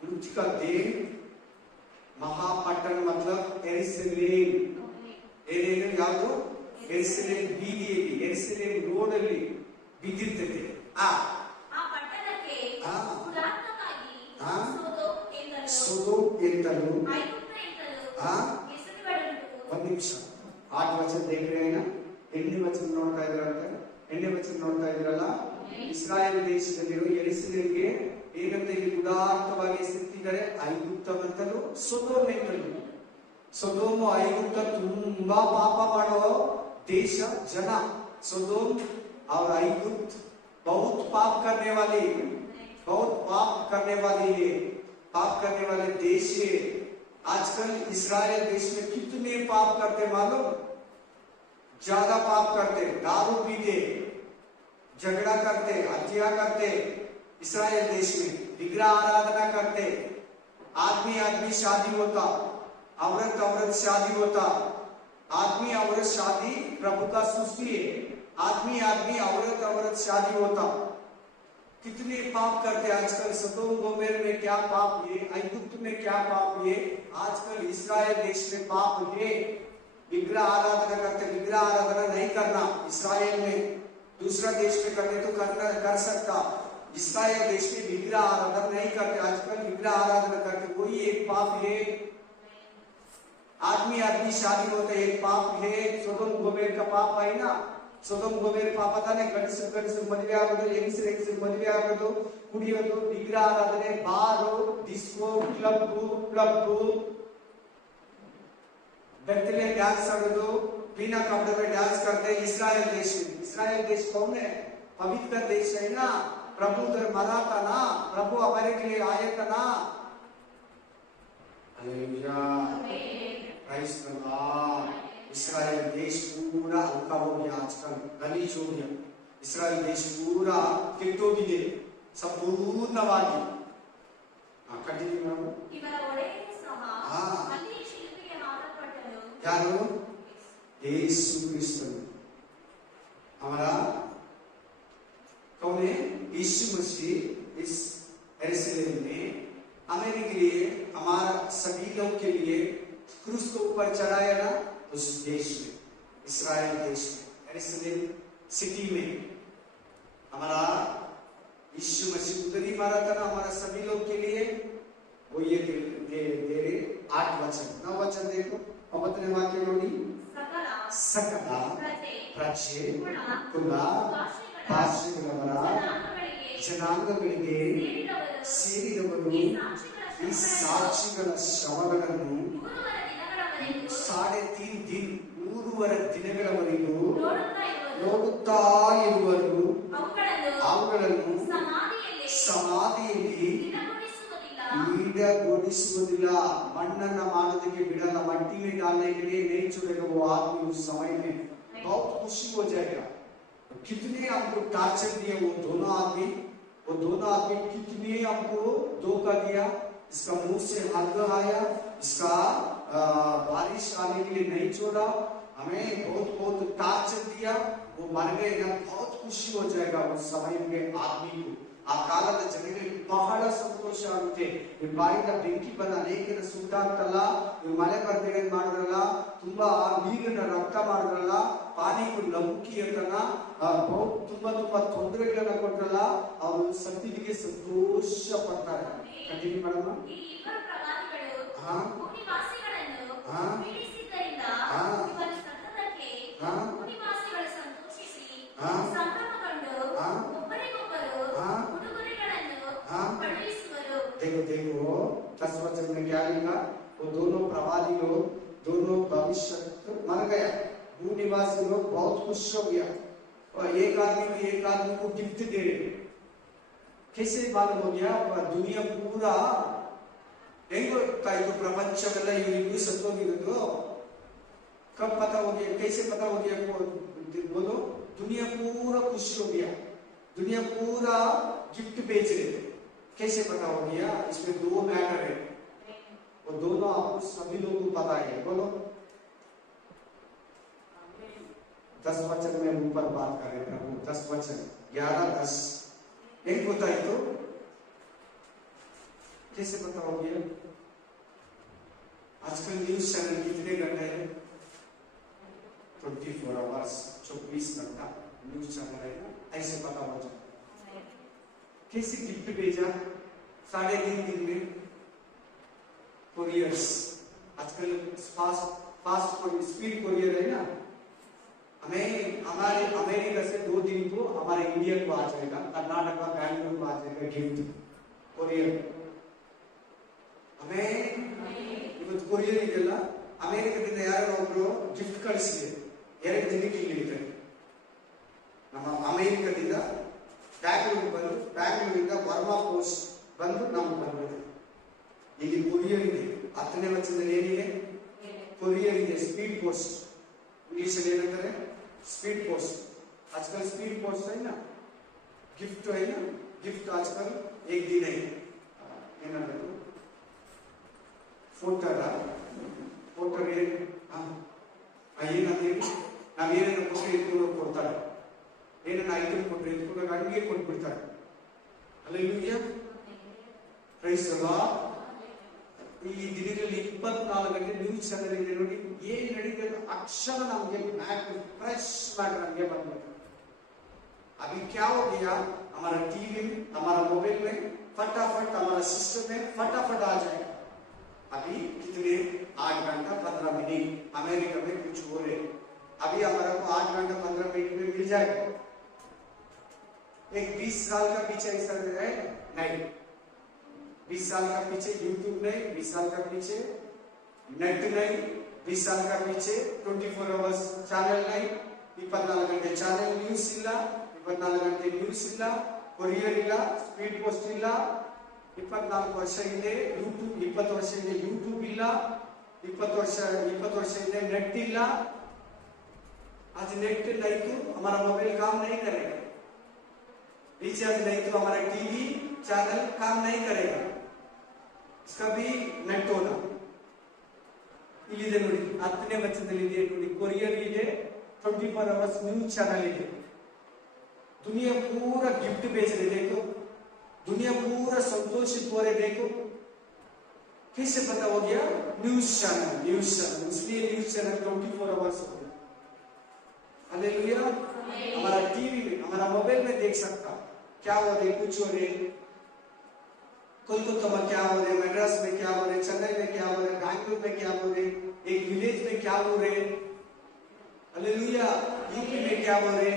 मृत्यु का देह महापट्टण मतलब एरुसलेम, ಏನೇನು ಯಾವುದು ಎರುಸಲೇಮ್ ಬೀದಿಯಲ್ಲಿ, ಎರುಸಲೇಮ್ ರೋಡ್ ಅಲ್ಲಿ ಬಿದ್ದಿರ್ತದೆ। ಆ ಪಟ್ಟಣಕ್ಕೆ ಪುರಾತನವಾಗಿ ಸೊದೋಮ್ ಎಂತಲೂ ಐಗುಪ್ತ ಎಂತಲೂ ಹೆಸರುಗಳುಂಟು। ಒಂದು ನಿಮಿಷ 8 ವಚನ देख रहे हैं ना, 8ನೇ ವಚನ ನೋಡ್ತಾ ಇದ್ರಂತೆ, 8ನೇ ವಚನ ನೋಡ್ತಾ ಇದ್ರಲ್ಲ। ಇಸ್ರಾಯೇಲ್ ದೇಶದಲ್ಲಿರೋ ಎರುಸಲೇಮ್ಗೆ ಏನಂತ ಇಲ್ಲಿ ಉದಾತ್ತವಾಗಿ ಹೆಸರಿಟ್ಟಿದ್ದಾರೆ, ಐಗುಪ್ತವಂತಲೂ ಸೊದೋಮ್ ಎಂತಲೂ। ಸೊದೋಮ್ ಐಗುಪ್ತ ತುಂಬಾ ಪಾಪ ಮಾಡೋ देश जना, सदोम और ऐगुप्त बहुत पाप करने वाली, बहुत पाप करने वाली है, पाप करने वाले देश है। आजकल इस्राएल देश में कितने पाप करते मालूम? ज्यादा पाप करते, दारू पीते, झगड़ा करते, हत्या करते। इस्राएल देश में विग्रह आराधना करते, आदमी आदमी शादी होता, औरत औरत शादी होता। आदमी औरत शादी प्रभु का सृष्टि है, आदमी आदमी औरत औरत शादी होता। कितने पाप करते आजकल। सदोम गोमेर में क्या पाप है, ऐगुप्त में क्या पाप है, आजकल इस्राएल देश में पाप है। विग्रह आराधना करते, विग्रह आराधना नहीं करना इस्राएल में, दूसरा देश में करने तो कर सकता, इस्राएल देश में विग्रह आराधना नहीं करते। आजकल विग्रह आराधना करते, वही एक पाप है। आदमी आदमी शादी होता है, एक पाप है। सदोम गोमेर का पाप है ना, ಸೊದೋಮ್ ಗೊಮೋರ ಪಾಪ ತಾನೆ। ಗಂಡಸರು ಮದುವೆ ಆಗೋದು, ಹೆಂಗಸರು ಮದುವೆ ಆಗೋದು, ಕುಡಿಯೋದು, ವಿಗ್ರಹ ಆರಾಧನೆ, ಬಾರು, ಡಿಸ್ಕೋ, ಕ್ಲಬ್, बेहतरीन डांस आड़ोದು, बिना कपड़े में डांस करते। इस्राएल देश कौन है? पवित्र देश है ना, प्रभु उधर मरा था ना, प्रभु हमारे के लिए आया था ना। Hallelujah, praise the lord. Israel देश पूरा हल्का हो गया, आजकल गलीच हो गया। इस्राएल देश पूरा ಕೆಟ್ಟೋಗಿದೆ ಸಂಪೂರ್ಣವಾಗಿ। ಕಂಟಿನ್ಯೂ ಮಾಡು। ಇವರ ಒಡೆಯನು ಸಹ ಅಲ್ಲಿ ಶಿಲುಬೆಗೆ ಹಾಕಲ್ಪಟ್ಟನು। ಯಾರು? ಯೇಸು ಕ್ರಿಸ್ತನು। हमारा कौन है? यीशु मसीह इस यरूशलेम में हमारे के लिए, हमारा सभी लोग के लिए क्रूस को ऊपर चढ़ाया ना, उस देश में, इस्राएल देश में, यरूशलेम सिटी में हमारा यीशु मसीह उधर ही मारा था ना, हमारा सभी लोग के लिए। वो ये दे 8 वचन 9 वचन देखो, 9ನೇ ವಾಕ್ಯ ನೋಡಿ। ಸಕಲ ಪ್ರಜೆ ಕುಲ ಭಾಷೆಗಳವರ ಜನಾಂಗಗಳಿಗೆ ಸೇರಿದವರು ಈ ಸಾಕ್ಷಿಗಳ ಶವಗಳನ್ನು 3.5 ದಿನಗಳವರೆಗೂ ನೋಡುತ್ತಾ ಇರುವರು. ಅವುಗಳನ್ನು ಸಮಾಧಿಯಲ್ಲಿ ಈಡಗೊಳಿಸುವುದಿಲ್ಲ, ಮಣ್ಣನ್ನ ಮಾಡೋದಕ್ಕೆ बिड़ला, मट्टी में डालने के लिए नहीं छोड़ेगा वो आदमी उस समय में. बहुत खुशी हो जाएगा. कितने हमको टार्चर दिया वो दोनों आदमी कितने हमको धोखा दिया. इसका मुंह से हग आया, इसका बारिश आने के लिए नहीं छोड़ा, हमें बहुत टार्चर दिया. वो मर गए ना, बहुत खुशी हो जाएगा उस समय में आदमी को. ಆ ಕಾಲದ ಜನಗಳಿಗೆ ಬಹಳ ಸಂತೋಷ ಆಗುತ್ತೆ. ಈ ಬಾಯಿಂದ ಬೆಂಕಿ ಬಂದ ಅನೇಕರ ಸುಟ್ಟಾಗ್ತಲ್ಲ, ಇವ್ ಮಳೆ ಬರ್ಬೇಕಂತ ಮಾಡಿದ್ರಲ್ಲ, ತುಂಬಾ ನೀರಿನ ರಕ್ತ ಮಾಡಿದ್ರಲ್ಲ, ಪಾನಿಗೂ ನಂಬಿಕೆ ಅಂತಲ್ಲ, ತುಂಬಾ ತೊಂದರೆಗಳನ್ನ ಕೊಟ್ರಲ್ಲ, ಅವರು ಸತ್ತಿಗೆ ಸಂತೋಷ ಪಡ್ತಾರೆ. ಕಂಟಿನ್ಯೂ ಮಾಡಮ್ಮ. देखो 10 वचन में क्या लिखा? वो दोनों प्रवादी लोग, दोनों भविष्य मर गया. भूनिवासी लोग बहुत खुश हो गया और एक आदमी को गिफ्ट दे रहे. कैसे मालूम हो गया? दुनिया पूरा हेंगो कायको प्रपंचवेल्ल ಇವರಿಗೂ ಸತ್ತೋಗಿರೋದು कब पता हो गया? कैसे पता हो गया? बोलो. दुनिया पूरा खुश हो गया, दुनिया पूरा गिफ्ट बेच रहे थे. कैसे पता हो गया? इसमें 2 मैटर है, वो दोनों आपको सभी लोगों को पता है. बोलो. 10 वचन में ऊपर बात कर रहे हैं. 10 वचन 11-10 एक होता है. तो कैसे पता हो गया? आजकल न्यूज चैनल कितने घंटे हैं? 24 आवर्स, 24 घंटा न्यूज चैनल है ना, ऐसे पता हो जाए. कैसे गिफ्ट भेजा? 3.5 दिन में कोरियर्स. आजकल फास्ट स्पीड कोरियर है ना, हमें हमारे अमेरिका से 2 दिन को हमारे इंडिया को आ जाएगा, कर्नाटक बैंगलोर को आ जाएगा गिफ्ट कोरियर. हमें ಇವತ್ತು ಕೊರಿಯರ್ ಇದೆಲ್ಲ ಅಮೆರಿಕದಿಂದ ಯಾರೋ ಒಬ್ರು ಗಿಫ್ಟ್ ಕಳಿಸಿದೆ 2 ದಿನಕ್ಕೆ ಇಲ್ಲಿ ಇದ್ದಾರೆ. ನಮ್ಮ ಅಮೆರಿಕದಿಂದ ಬ್ಯಾಂಗ್ಳೂರ್ ಬಂದು, ಬ್ಯಾಂಗ್ಳೂರಿಂದ ವರ್ಮಾ ಪೋಸ್ಟ್ ಬಂದು ನಮ್ಗೆ ಬಂದಿದೆ. ಇಲ್ಲಿ ಕೊರಿಯರ್ ಇದೆ. 10ನೇ ವಚನದಲ್ಲಿ ಏನಿದೆ? ಕೊರಿಯರ್ ಇದೆ, ಸ್ಪೀಡ್ ಪೋಸ್ಟ್. इंग्लिश में ಏನಂತಾರೆ? Speed post. आजकल स्पीड पोस्ट है ना, गिफ्ट है ना, गिफ्ट आजकल एक दिन है. ಏನಂದ್ರೆ ಫೋಟೋ ಏನಂದ್ರೆ ನಾವೇನೇನು ಕೊಟ್ಟರೆ ಎತ್ಕೊಂಡು ಕೊಡ್ತಾರೆ, ಏನನ್ನ ಐಟಮ್ ಕೊಟ್ಟರೆ ಎತ್ಕೊಂಡು ಅಡುಗೆ ಕೊಟ್ಬಿಡ್ತಾರೆ. Hallelujah, praise the Lord. ಈ ದಿನಗಳಲ್ಲಿ 24 ಗಂಟೆ ನ್ಯೂಸ್ ಚಾನೆಲ್ ಇದೆ ನೋಡಿ. ಏನ್ ನಡೀತದೆ ಅಕ್ಷರ ನಮಗೆ फ्रेश मैटर नಮಗೆ ಬಂದ್ಬಿಡುತ್ತೆ. अभी क्या हो गया? हमारा टीवी में, हमारा मोबाइल में फटाफट, हमारा सिस्टम में फटाफट आ जाएगा. अभी कितने 8 घंटा 15 मिनट अमेरिका में कुछ हो रहे, अभी हमारा को 8 घंटा 15 मिनट में मिल जाएगा. एक 20 साल का पीछे ऐसा है नहीं. 20 साल का पीछे यूट्यूब नहीं, 20 साल का पीछे नेट नहीं, 20 साल का पीछे 24 आवर्स ಚಾನೆಲ್ नहीं, 24 ಗಂಟೆ ಚಾನೆಲ್ ನ್ಯೂಸ್ ಇಲ್ಲ, 24 ಗಂಟೆ ನ್ಯೂಸ್ ಇಲ್ಲ, ಕೊರಿಯರ್ ಇಲ್ಲ, ಸ್ಪೀಡ್ ಪೋಸ್ಟ್ ಇಲ್ಲ. 24 ವರ್ಷ ಹಿಂದೆ ಯೂಟ್ಯೂಬ್, 20 ವರ್ಷ ಹಿಂದೆ ಯೂಟ್ಯೂब ಇಲ್ಲ, 20 ವರ್ಷ ಹಿಂದೆ नेट ಇಲ್ಲ. आज नेट नहीं तो हमारा मोबाइल काम नहीं करेगा, रिचार्ज नहीं तो हमारा टीवी चैनल काम नहीं करेगा. इसका भी नेट होना. इलिदे ನೋಡಿ 10ನೇ ವಚನದಲ್ಲಿ ಇದೆ ನೋಡಿ, ಕೊರಿಯರ್ ಇದೆ, 24 आवर्स न्यूज चैनल ಇದೆ. दुनिया पूरा गिफ्ट बेच रहे. देखो दुनिया पूरा संतोषित हो रहे. देखो कैसे पता हो गया? News channel. इसलिए न्यूज चैनल 24 आवर्स हो गया. हालेलुया. हमारा टीवी में, हमारा मोबाइल में देख सकता क्या हो रहे, कुछ हो रहे, कोलकाता में क्या हो रहे, मद्रास में क्या हो रहे, चेन्नई में क्या हो रहे, बैंगलोर में क्या हो रहे, एक विलेज में क्या हो रहे. हालेलुया. यूपी में क्या हो रहे,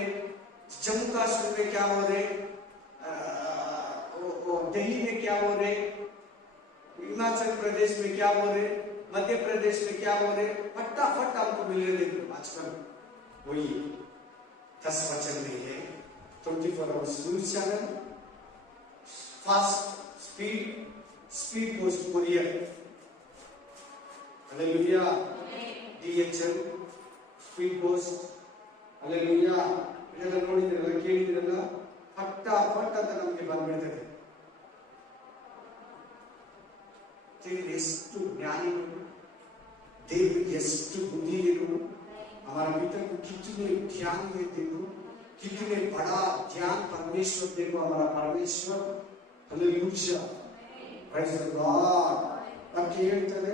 जम्मू कश्मीर में क्या हो रहे, दिल्ली में क्या हो रहे, हिमाचल प्रदेश में क्या हो रहे, मध्य प्रदेश में क्या हो रहे, फटाफट आपको मिले देखो आजकल वही 10 वचन में है 24 hours news channel, fast speed post courier, hallelujah, DHL speed post, hallelujah, ಇದೆಲ್ಲ ನೋಡಿದಿರಲ್ಲ ಕೇಳಿದಿರಲ್ಲ, ಫಟಾಫಟ್ ಅಂತ ನಮಗೆ ಬಂದ್ಬಿಡ್ತದೆ. ಎಷ್ಟು ಜ್ಞಾನಿಗಳು, ದೇವರಿಗೆ ಎಷ್ಟು बुद्धिहरू, हमारा पिता को कितने ध्यान में देखो, कितने बड़ा ध्यान परमेश्वर देखो, हमारा परमेश्वर, हालेलुया, praise the Lord. अब ಹೇಳ್ತಾರೆ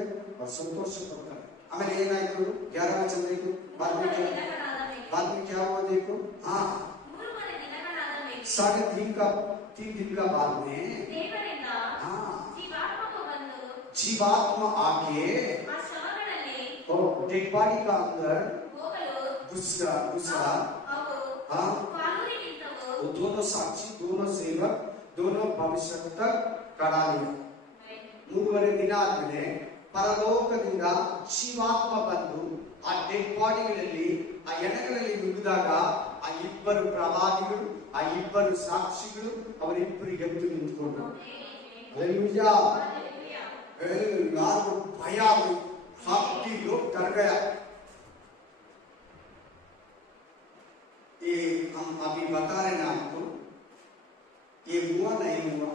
संतोष ಪಡ್ತಾರೆ. ಆಮೇಲೆ ಏನಾಯ್ತು 11 ವಚನ देखो, बाद में क्या हुआ देखो, हाँ 3 दिन का बाद में जीवात्मा आके डेड बॉडी का अंदर घुसा, वो दोनों साक्षी, दोनों सेवक, दोनों भविष्यवक्ता खड़ा लिया. 3 ದಿನ ಆದ್ಮೇಲೆ ಪರಲೋಕದಿಂದ ಜೀವಾತ್ಮ ಬಂದು ಆ ಡೆಡ್ ಬಾಡಿಗಳಲ್ಲಿ ಆ ಎಣಗಳಲ್ಲಿ ನುಗ್ಗಿದಾಗ ಆ ಇಬ್ಬರು ಪ್ರವಾದಿಗಳು, ಆ ಇಬ್ಬರು ಸಾಕ್ಷಿಗಳು ಅವರಿಬ್ಬರಿಗೆ ಎದ್ದು ನಿಂತ್ಕೊಂಡ್ರು. हालेलुया, यार भय आ गई, 40 लोग डर गया. ये हम अभी बता रहे हैं आपको, ये हुआ नहीं हुआ,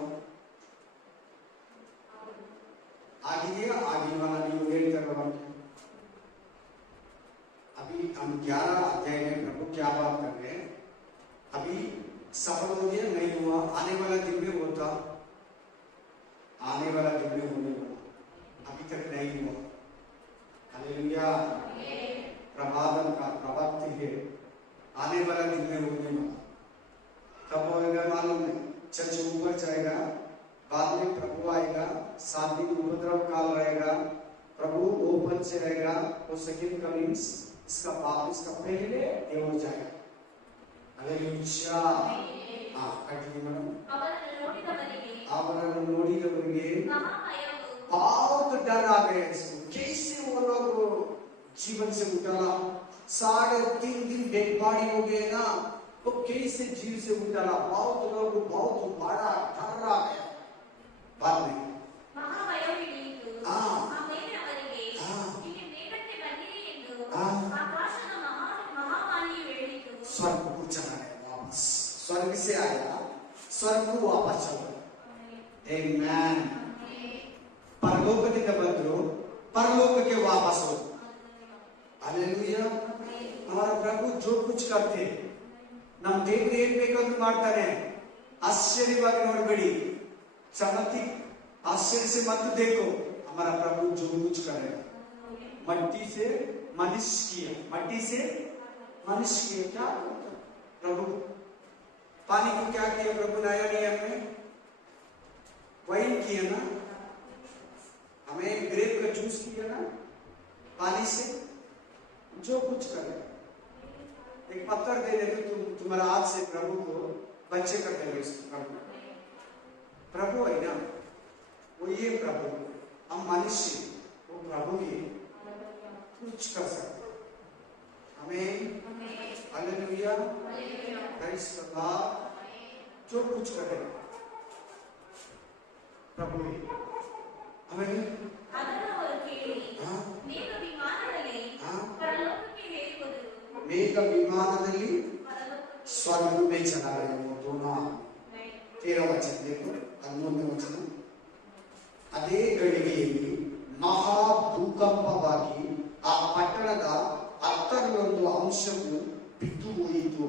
आगे वाला नहीं हुआ. अभी हम 11 अध्याय में प्रभु क्या बात कर रहे हैं, अभी सफल हो गया नहीं हुआ, आने वाला दिन में होता, आने वाला दिन में होने वाला, अभी तक नहीं हुआ. हालेलुया, प्रभावन का प्रवक्ति है, आने वाला दिन में होने वाला. कब होगा मालूम नहीं, चर्च ऊपर जाएगा, बाद में प्रभु आएगा, 7 दिन उपद्रव काल रहेगा, प्रभु ओपन से रहेगा, वो सेकंड कमिंग्स, इसका पहले ये हो जाएगा. हालेलुया, हाँ कंटिन्यू मैडम. ಅವರನ್ನು ನೋಡಿದವರಿಗೆ बहुत डर आ गया इसको, कैसे वो लोग जीवन से उठा, 3.5 दिन डेड बॉडी हो गए ना, वो कैसे जीव से उठा, बहुत लोग बहुत बड़ा डर आ गया. बाद में स्वर्ग को चला गया, वापस स्वर्ग से आया, स्वर्ग को वापस चला. Amen. परलोकದಿಂದ ಬಂದ್ರು, परलोकಕ್ಕೆ वापस हो. हालेलुया, हमारा प्रभु जो कुछ करते, ನಮ್ಮ ದೇವರು ಏನು ಬೇಕಾದ್ರೂ ಮಾಡ್ತಾನೆ. आश्चर्यವಾಗಿ ನೋಡಬೇಡಿ, चमत्कार आश्चर्य से मत देखो, हमारा प्रभु जो कुछ करेगा. मट्टी से मनुष्य किया, मट्टी से मनुष्य किया, क्या प्रभु पानी को क्या किया प्रभु, नया नियम में वाइन किया ना, हमें ग्रेप का जूस किया ना पानी से, जो कुछ करे. एक पत्थर दे दे तो तुम्हारा हाथ से प्रभु को बच्चे कर देगा. प्रभु है ना, वो ये प्रभु, हम मनुष्य, वो प्रभु ही कुछ कर सकते. हमें हालेलुया, प्रेज़ द लॉर्ड, जो कुछ करे प्रभु ही. हमें ಮೇಘ ವಿಮಾನದಲ್ಲಿ ಸ್ವರ್ಗ में चला गया वो दोनों. 13 वचन देखो, 13 वचನ. ಅದೇ ಗಳಿಗೆಯಲ್ಲಿ ಮಹಾ ಭೂಕಂಪವಾಗಿ ಆ ಪಟ್ಟಣದ 10 ಅಂಶವು ಬಿದ್ದು ಹೋಯಿತು.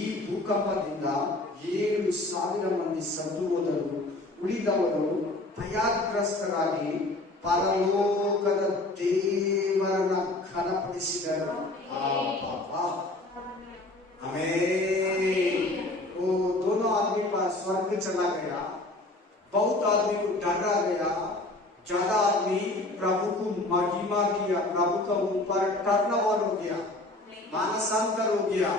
ಈ ಭೂಕಂಪದಿಂದ 7,000 ಮಂದಿ ಸತ್ತು ಹೋದರು. ಉಳಿದವರು ಭಯಗ್ರಸ್ತರಾಗಿ ಪರಲೋಕದ ದೇವರನ್ನ ಘನಪಡಿಸಿದರು. आमीन. वो दोनों आदमी का स्वर्ग चला गया, बहुत आदमी को डर आ गया, ज्यादा आदमी प्रभु को महिमा किया, प्रभु का ऊपर टर्नओवर हो गया, मानसांतर हो गया,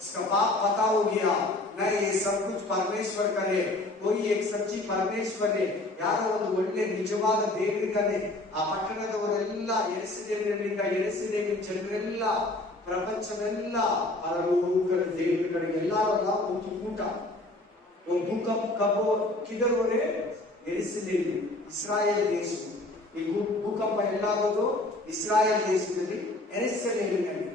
इसका बाप पता हो गया, नहीं ये सब कुछ परमेश्वर करे कोई एक सच्ची परमेश्वर है ಯಾರೋ ಒಂದು ಒಳ್ಳೆ ನಿಜವಾದ ದೇವರಿದ್ದಾನೆ ಆ ಪಟ್ಟಣದವರೆಲ್ಲ ಎರೆಸಿದೇವಿನ ಜನರೆಲ್ಲ ಪ್ರಪಂಚವೆಲ್ಲ ಪರಲೋಕದ ದೇವರ ಕಡೆಗೆ ಎಲ್ಲರೂ ಒಂದು ಕೂಟ ಒಂದು ಭೂಕಂಪ ಕಬ್ಬು किधर हो रहे ಎರೆಸಿದೇವಿ ಇಸ್ರಾಯೇಲ್ ದೇಶ ಈ ಭೂಕಂಪ ಎಲ್ಲಾಗೋದು ಇಸ್ರಾಯೇಲ್ ದೇಶದಲ್ಲಿ ಎರೆಸಿದೇವಿನಲ್ಲಿ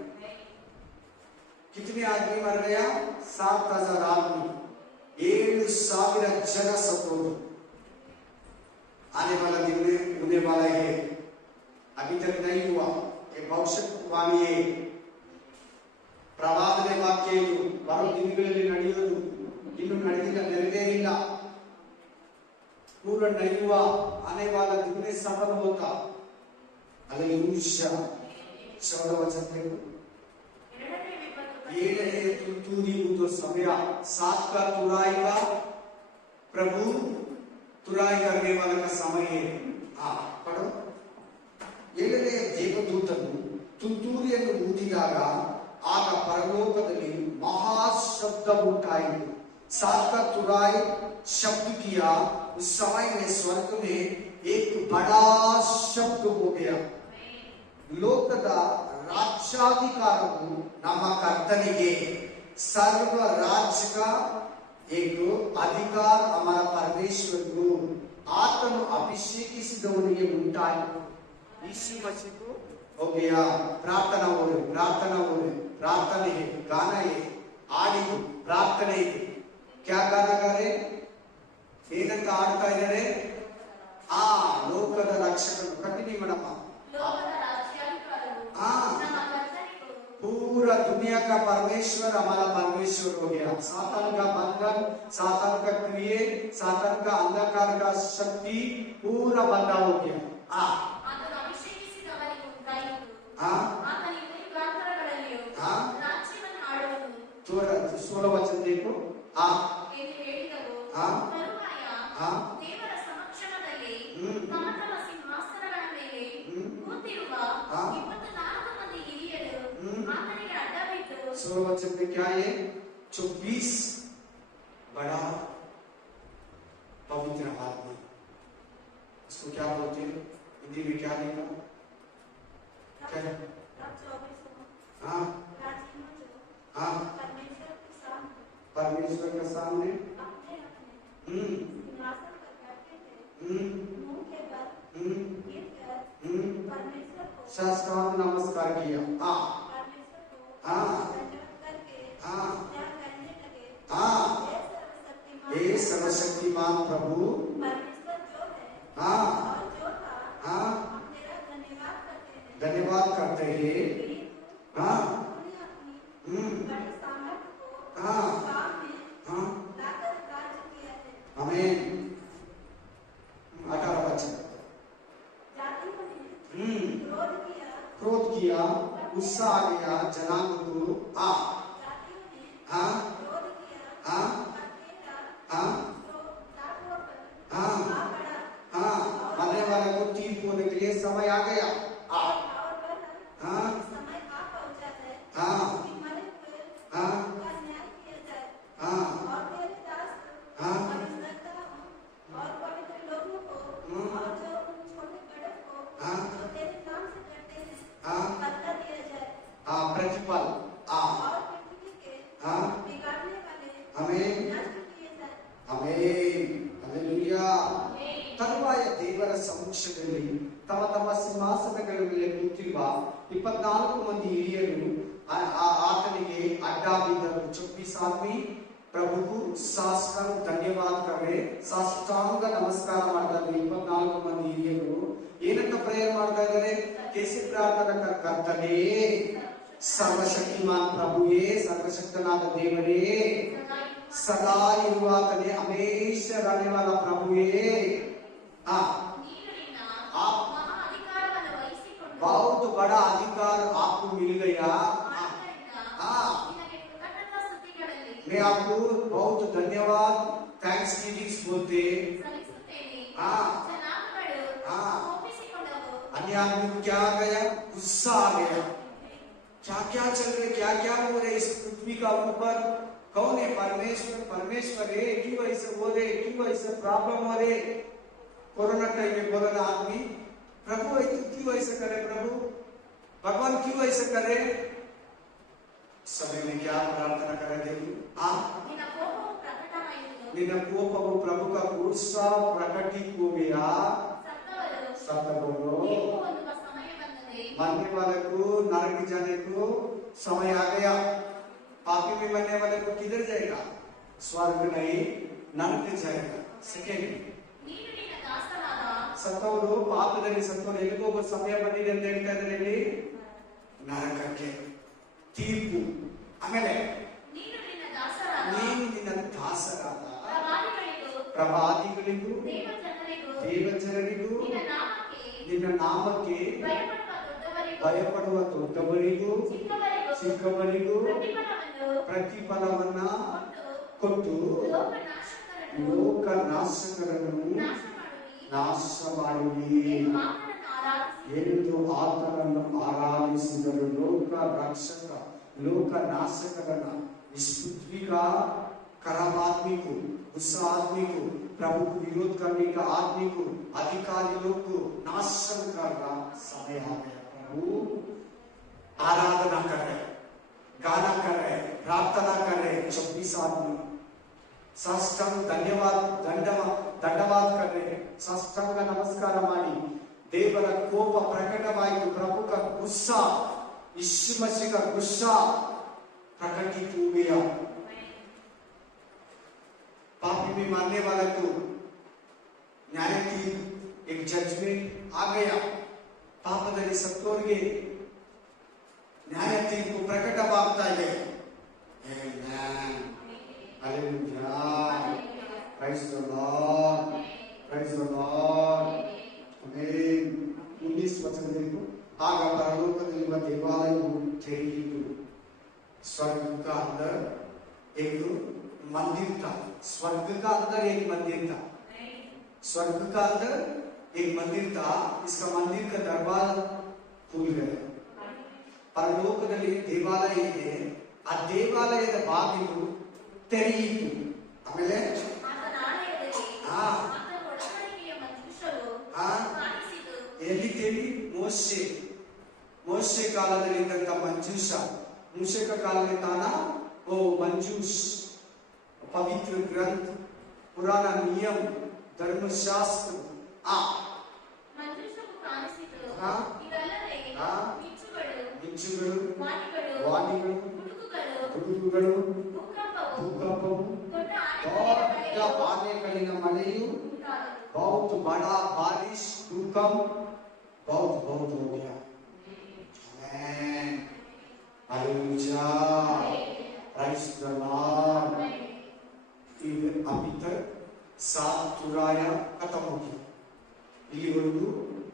कितने आदमी मर गया 7,000 आदमी 7,000 जन सतो आने वाला दिन में होने वाला है अभी तक नहीं हुआ ये भविष्यवाणी है ಪ್ರವಾದನೆ ವಾಕ್ಯ ಇದು ಬರೋ ದಿನಗಳಲ್ಲಿ ನಡೆಯೋದು ಇನ್ನು ನಡೆದಿಲ್ಲ ನೆರವೇರಿಲ್ಲ पूर्ण नहीं हुआ आने वाला दिन में सफल होता हालेलुया 14 वचन देखो ಏಳನೇ ತುಂತುರಿಯುವುದು ಸಮಯ सात का तुराई का प्रभु तुराई करने वाला का समय है हाँ पढ़ो ಏಳನೇ ದೇವದೂತನು ತುಂತುರಿಯನ್ನು ಊದಿದಾಗ ಆಗ ಪರಲೋಕದಲ್ಲಿ ಮಹಾ ಶಬ್ದ ಉಂಟಾಯಿತು सात का तुराई शब्द किया उस समय में स्वर्ग में एक बड़ा शब्द हो गया ಲೋಕದ ರಾಜ್ಯಾಧಿಕಾರವು ನಮ್ಮ ಕರ್ತನಿಗೆ सर्व राज्य का एक अधिकार हमारा परमेश्वर को आत्म अभिषेकिಸಿದವನಿಗೆ ಉಂಟಾಯಿತು यीशु मसीह को हो गया प्रार्थना हो रही प्रार्थना है गाना है आड़ी प्रार्थने है क्या गाना गा रहे ಏನಂತ ಆಡ್ತಾ ಇದ್ದಾರೆ ಆ ಲೋಕದ ರಕ್ಷಕನು ಕಂಟಿನ್ಯೂ ಮಾಡಮ್ಮ पूरा दुनिया का परमेश्वर हमारा परमेश्वर हो गया सातान का बंधन सातान का क्रिए सातान का अंधकार का शक्ति पूरा बंधा हो गया थोड़ा 16 वचन देखो वचन में क्या है 24 बड़ा पवित्र आदमी इसको क्या बोलते हैं हिंदी में क्या लिखा हाँ हाँ परमेश्वर के सामने शास्त्रांग नमस्कार किया हाँ हाँ हाँ हाँ हे सर्वशक्तिमान प्रभु हाँ हाँ धन्यवाद करते हैं हाँ हाँ हाँ आमीन 18 वचन क्रोध किया गुस्सा आ गया जनांग को हाँ हाँ हाँ हाँ हाँ हाँ मरने वाले को तीर होने के लिए समय आ गया हाँ हाँ हाँ हाँ हाँ हाँ प्रतिफल ತರುವಾಯ ದೇವರ ಸಮಕ್ಷಮದಲ್ಲಿ ತಮ್ಮ ತಮ್ಮ ಸಿಂಹಾಸನಗಳ ಮೇಲೆ ಕೂತಿರುವ 24 ಮಂದಿ ಹಿರಿಯರು ಆತನಿಗೆ ಅಡ್ಡ ಬಿದ್ದರು 24 आदमी प्रभु को साष्टांग धन्यवाद कर रहे साष्टांग नमस्कार ಮಾಡ್ತಾ ಇದ್ದಾರೆ 24 ಮಂದಿ ಹಿರಿಯರು ಏನಂತ ಪ್ರೇಯರ್ ಮಾಡ್ತಾ ಇದ್ದಾರೆ कैसे प्रार्थना करते सर्वशक्तिमान प्रभुवे सर्वशक्तनाथ देवरे सदा इरुवातने हमेशा रहने वाला प्रभुवे आप बहुत बड़ा अधिकार आपको मिल गया मैं आपको बहुत धन्यवाद थैंक्स गिविंग्स बोलते अन्य आदमी को क्या आ गया गुस्सा आ गया क्या क्या चल रहे क्या क्या हो रहे इस पृथ्वी का ऊपर कौन है परमेश्वर? परमेश्वर है। क्यों ऐसा हो रहे, क्यों ऐसा प्रॉब्लम हो रहे? कोरोना टाइम में बोला ना आदमी, प्रभु क्यों ऐसा करे, प्रभु भगवान क्यों ऐसा करे? समय में क्या प्रार्थना करे देखिए, निನ್ನ ಕೋಪವು ಪ್ರಭುಕ ಗುರುಸ ಪ್ರಕಟಿಸುವೆಯಾ सत्तबरो मरने वाले को नरक जाने को समय आ गया। पापी में मरने वाले को किधर जाएगा? स्वर्ग नहीं, नरक जाएगा। सेकेंड ಸತ್ತವರು ಪಾಪದಲ್ಲಿ ಸತ್ತವರು ಎಲ್ಲಿಗೆ ಹೋಗೋ ಸಮಯ ಬಂದಿದೆ ಅಂತ ಹೇಳ್ತಾ ಇದ್ದಾರೆ ಇಲ್ಲಿ, ನರಕಕ್ಕೆ, ತೀರ್ಪು. ಆಮೇಲೆ ನೀನು ನಿನ್ನ ದಾಸರಾದ ಪ್ರವಾದಿಗಳಿಗೂ ದೇವಜನರಿಗೂ ನಿನ್ನ ನಾಮಕ್ಕೆ ಭಯಪಡುವ ದೊಡ್ಡವರಿಗೂ ಚಿಕ್ಕವರಿಗೂ ಪ್ರತಿಫಲವನ್ನ ಕೊಟ್ಟು ಲೋಕನಾಶಕರನ್ನು ನಾಶ ಮಾಡುವಿ ಎಂದು ಆತನನ್ನು ಆರಾಧಿಸಿದರು. ಲೋಕ रक्षक लोक नाशकरना इस पृथ्वी का खराब आदमी को, गुस्सा आदमी को, प्रभु को विरोध करने का आदमी को, अधिकारी लोग को नाशन करना समय आ गया। प्रभु आराधना कर रहे, गाना कर रहे, प्रार्थना कर रहे, 24 आदमी साष्टांग ದಂಡವಾದ कर रहे, साष्टांग नमस्कार ಮಾಡಿ ದೇವರ ಕೋಪ ಪ್ರಕಟವಾಯಿತು. ಪ್ರಭು का गुस्सा, यीशु मसीह का गुस्सा प्रकटित हो गया। पापी में मानने वाले को न्याय की एक जजमेंट आ गया। ಪಾಪದಲ್ಲಿ ಸತ್ತೋರಿಗೆ ನ್ಯಾಯ ತೀರ್ಪು ಪ್ರಕಟವಾಗ್ತಾ ಇದೆ. Hallelujah. Praise the Lord. Praise the Lord. Amen. 19 वचन देखो, आग परलोकदಲ್ಲಿರುವ ದೇವಾಲಯವು ತೆರೆಯಿತು. स्वर्ग का अंदर एक मंदिर था। स्वर्ग का अंदर एक मंदिर था। स्वर्ग का अंदर एक मंदिर था। इसका मंदिर का दरवाजा खुल गया। परलोकದಲ್ಲಿ ದೇವಾಲಯ ಇದೆ, ಆ ದೇವಾಲಯದ ಬಾಗಿಲು ತೆರೆಯಿತು. ಆಮೇಲೆ ಎಲ್ಲಿ ತೆರಿ? ಮೋಶೆ ಕಾಲದಲ್ಲಿ ಇದ್ದಂತ ಮಂಜೂಷ, मूसे का काल में था ना वो मंजूस, पवित्र ग्रंथ, पुराना नियम, धर्मशास्त्र ಮಿಂಚುಗಳು, ವಾಣಿಗಳು, ಗುಡುಗುಗಳು, ಭೂಕಂಪವು, ದೊಡ್ಡ ಆನೆಗಳಿನ ಮಳೆಯು, बहुत बड़ा बारिश, भूकंप, बहुत हो गया। Hallelujah. Praise the Lord. अभी तक 7 तुराया खत्म हो गया। ಇಲ್ಲಿವರೆಗೂ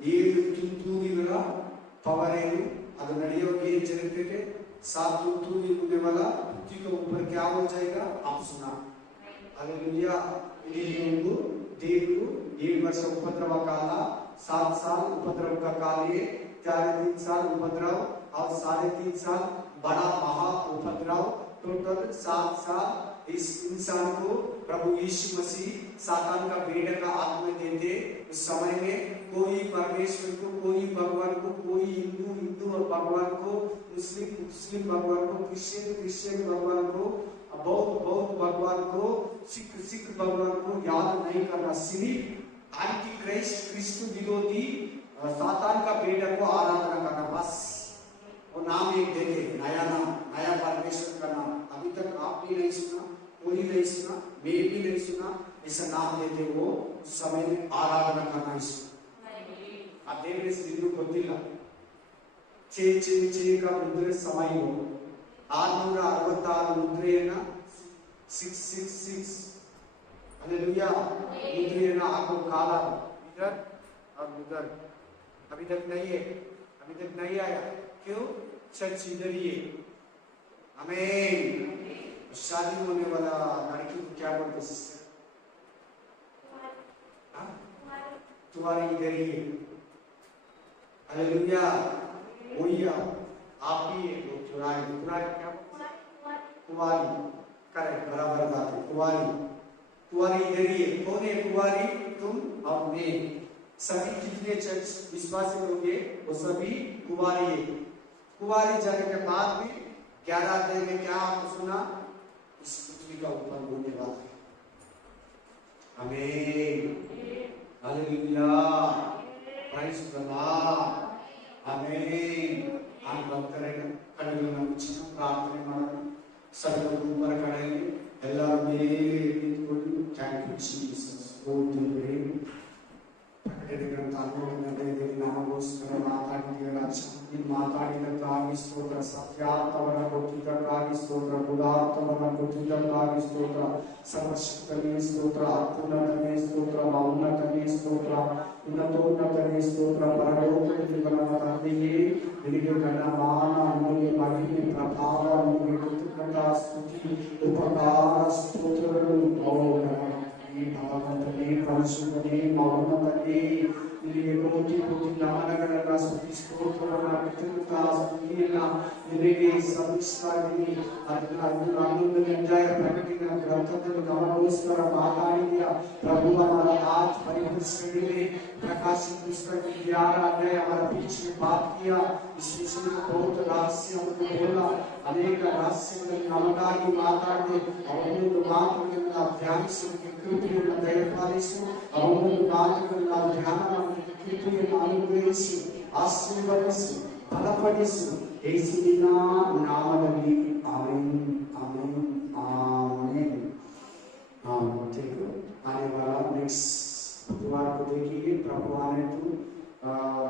7 ತುಂತುರಿಗಳ पवर है, ಅದು ನಡೆಯೋಕೆ ಏನು ಜరుగుತ್ತೆ? 7 ತುಂತುರಿ होने वाला पृथ्वी के ऊपर क्या हो जाएगा आप सुना। हालेलुया। ಇಲ್ಲಿವರೆಗೂ ದೇವರು 7 ವರ್ಷ ಉಪದ್ರವ ಕಾಲ, 7 साल उपद्रव का काल है, 3 साल उपद्रव और 3.5 साल बड़ा महा उपद्रव, टोटल 7 साल इस इंसान को प्रभु यीशु मसीह सातान का बेड़ा का आत्मा देते। उस समय में कोई परमेश्वर को, कोई भगवान को, कोई हिंदू और भगवान को, मुस्लिम भगवान को, क्रिश्चियन भगवान को, बौद्ध भगवान को, सिख भगवान को याद नहीं करना। सिर्फ एंटी क्राइस्ट, क्रिस्त विरोधी सातान का बेटा को आराधना करना, बस। वो नाम एक देते, नया नाम, नया परमेश्वर का नाम। अभी तक आप भी नहीं सुना, कोई नहीं सुना, मैं भी नहीं सुना, ऐसा नाम देते वो उस समय में आराधना करना। इसको आ देवरे सिद्धू ಗೊತ್ತಿಲ್ಲ। ಚೇಕ ಮುದ್ರೆ ಸಮಯ 666 ಮುದ್ರೆಯನ್ನ 666 हालेलुया मुद्रेयನ್ನ ಹಾಕೋ ಕಾಲ इधर और उधर अभी तक नहीं आया। क्यों? चर्च इधर ही है। आमीन। शादी होने वाला लड़की को क्या बोलते सिस्टर? तुम्हारी इधर ही है। हालेलुया। वही आप ही है। कुंवारी करेक्ट, बराबर बात है। कुंवारी, कुंवारी इधर ही है। कौन है कुंवारी? तुम और मैं। सभी जितने चर्च विश्वासी लोग हैं वो सभी कुंवारी है। कुंवारी जाने के बाद में 11 अध्याय में क्या आपको सुना? इस पृथ्वी का ऊपर होने वाला है। आमीन, हालेलुया, प्रेज द लॉर्ड, आमीन। आप बात करेंगे, कड़े में कुछ प्रार्थना मारना, सब लोग ऊपर खड़े हैं, ಎಲ್ಲರೂ ಮೇಲೆ ನಿಂತುಕೊಂಡು ಥ್ಯಾಂಕ್ ಯು ಜೀಸಸ್, ಓ ದೇವರೇ, ನಮಗೋಸ್ಕರ ಮಾತಾಡಿದ ನೀನು ಮಾತಾಡಿದಕ್ಕಾಗಿ ಸ್ತೋತ್ರ, ಸತ್ಯಾರ್ಥವನ್ನು ಕೊಟ್ಟಿದ್ದಕ್ಕಾಗಿ ಸ್ತೋತ್ರ, ಉದಾರ್ಥವನ್ನು ಕೊಟ್ಟಿದ್ದಕ್ಕಾಗಿ ಸ್ತೋತ್ರ, ಸರ್ವಶಕ್ತನೇ ಸ್ತೋತ್ರ, ಅತ್ಯುನ್ನತನೇ ಸ್ತೋತ್ರ, ಮೌನ್ನತನೇ ಸ್ತೋತ್ರ, ಉನ್ನತೋನ್ನತನೇ ಸ್ತೋತ್ರ, ಪರಲೋಕದಲ್ಲಿ ಬರುವ ತಂದೆಯೇ ನಿನಗೆ ಘನಮಾನ, ಅಮೂಲ್ಯ ಮಹಿಮೆ, ಪ್ರಭಾವ, ನಿನಗೆ ಕೃತಜ್ಞತ ಸ್ತುತಿ, ಉಪಕಾರ, ಸ್ತೋತ್ರಗಳು ಈ ಭಗವಂತನೇ, ಪರಿಶುದ್ಧನೇ, ಮೌನತನೇ, ನಿನಗೆ ಕೋಟಿ ಕೋಟಿ ನಮನಗಳನ್ನ ಸ್ತುತಿ ಸ್ತೋತ್ರವನ್ನ ಕೃತಜ್ಞತ ಸ್ತುತಿಯನ್ನ ನಿನಗೆ ಸಲ್ಲಿಸ್ತಾಯಿದ್ದೀನಿ. ಅದನ್ನ ಹನ್ನೊಂದನೇ ಅಧ್ಯಾಯ ಪ್ರಕಟಣೆ ಗ್ರಂಥದಲ್ಲಿ ನಮಗೋಸ್ಕರ ಮಾತಾಡಿದೆಯ प्रभु हमारा आज परिवर्तन में प्रकाशित पुस्तक 11 अध्याय हमारा बीच में बात किया। इस विषय में बहुत रहस्य हमको बोला, अनेक रहस्य नमಗಾಗಿ ಮಾತಾಡಿ ಅವನೊಂದು ಮಾತುಗಳನ್ನು ನಾವು ಧ್ಯಾನಿಸಲಿಕ್ಕೆ ಕೃಪೆಯನ್ನು ದಯಪಾಲಿಸು. ಅವನೊಂದು ಮಾತುಗಳನ್ನು ನಾವು ಧ್ಯಾನ ಮಾಡಲಿಕ್ಕೆ ಕೃಪೆಯನ್ನು ಅನುಗ್ರಹಿಸಿ, ಆಶೀರ್ವದಿಸಿ, ಬಲಪಡಿಸು. ಯೇಸುವಿನ ನಾಮದಲ್ಲಿ ಆಮೆನ್, ಆಮೆನ್, ಆಮೆನ್, आमेन। आने वाला नेक्स्ट बुधवार को देखेंगे। प्रभु आने तो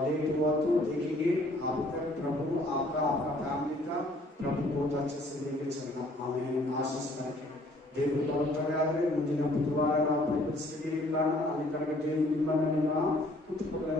लेट हुआ तो देखेंगे। अब तक प्रभु आपका आपका फैमिली का प्रभु बहुत अच्छे से लेके चलना। आमीन, आशीष करके ದೇವರು ತಗೊಳ್ತಾರೆ. ಆದರೆ ಮುಂದಿನ ಬುಧವಾರ ನಾವು ಬೈಬಲ್ ಸ್ಟಡಿ ಇರೋಣ. ಅಲ್ಲಿ ಕಡೆಗೆ ದೇವರು ನಿಮ್ಮನ್ನ ನಿಮ್ಮ ಕುಟುಂಬಗಳ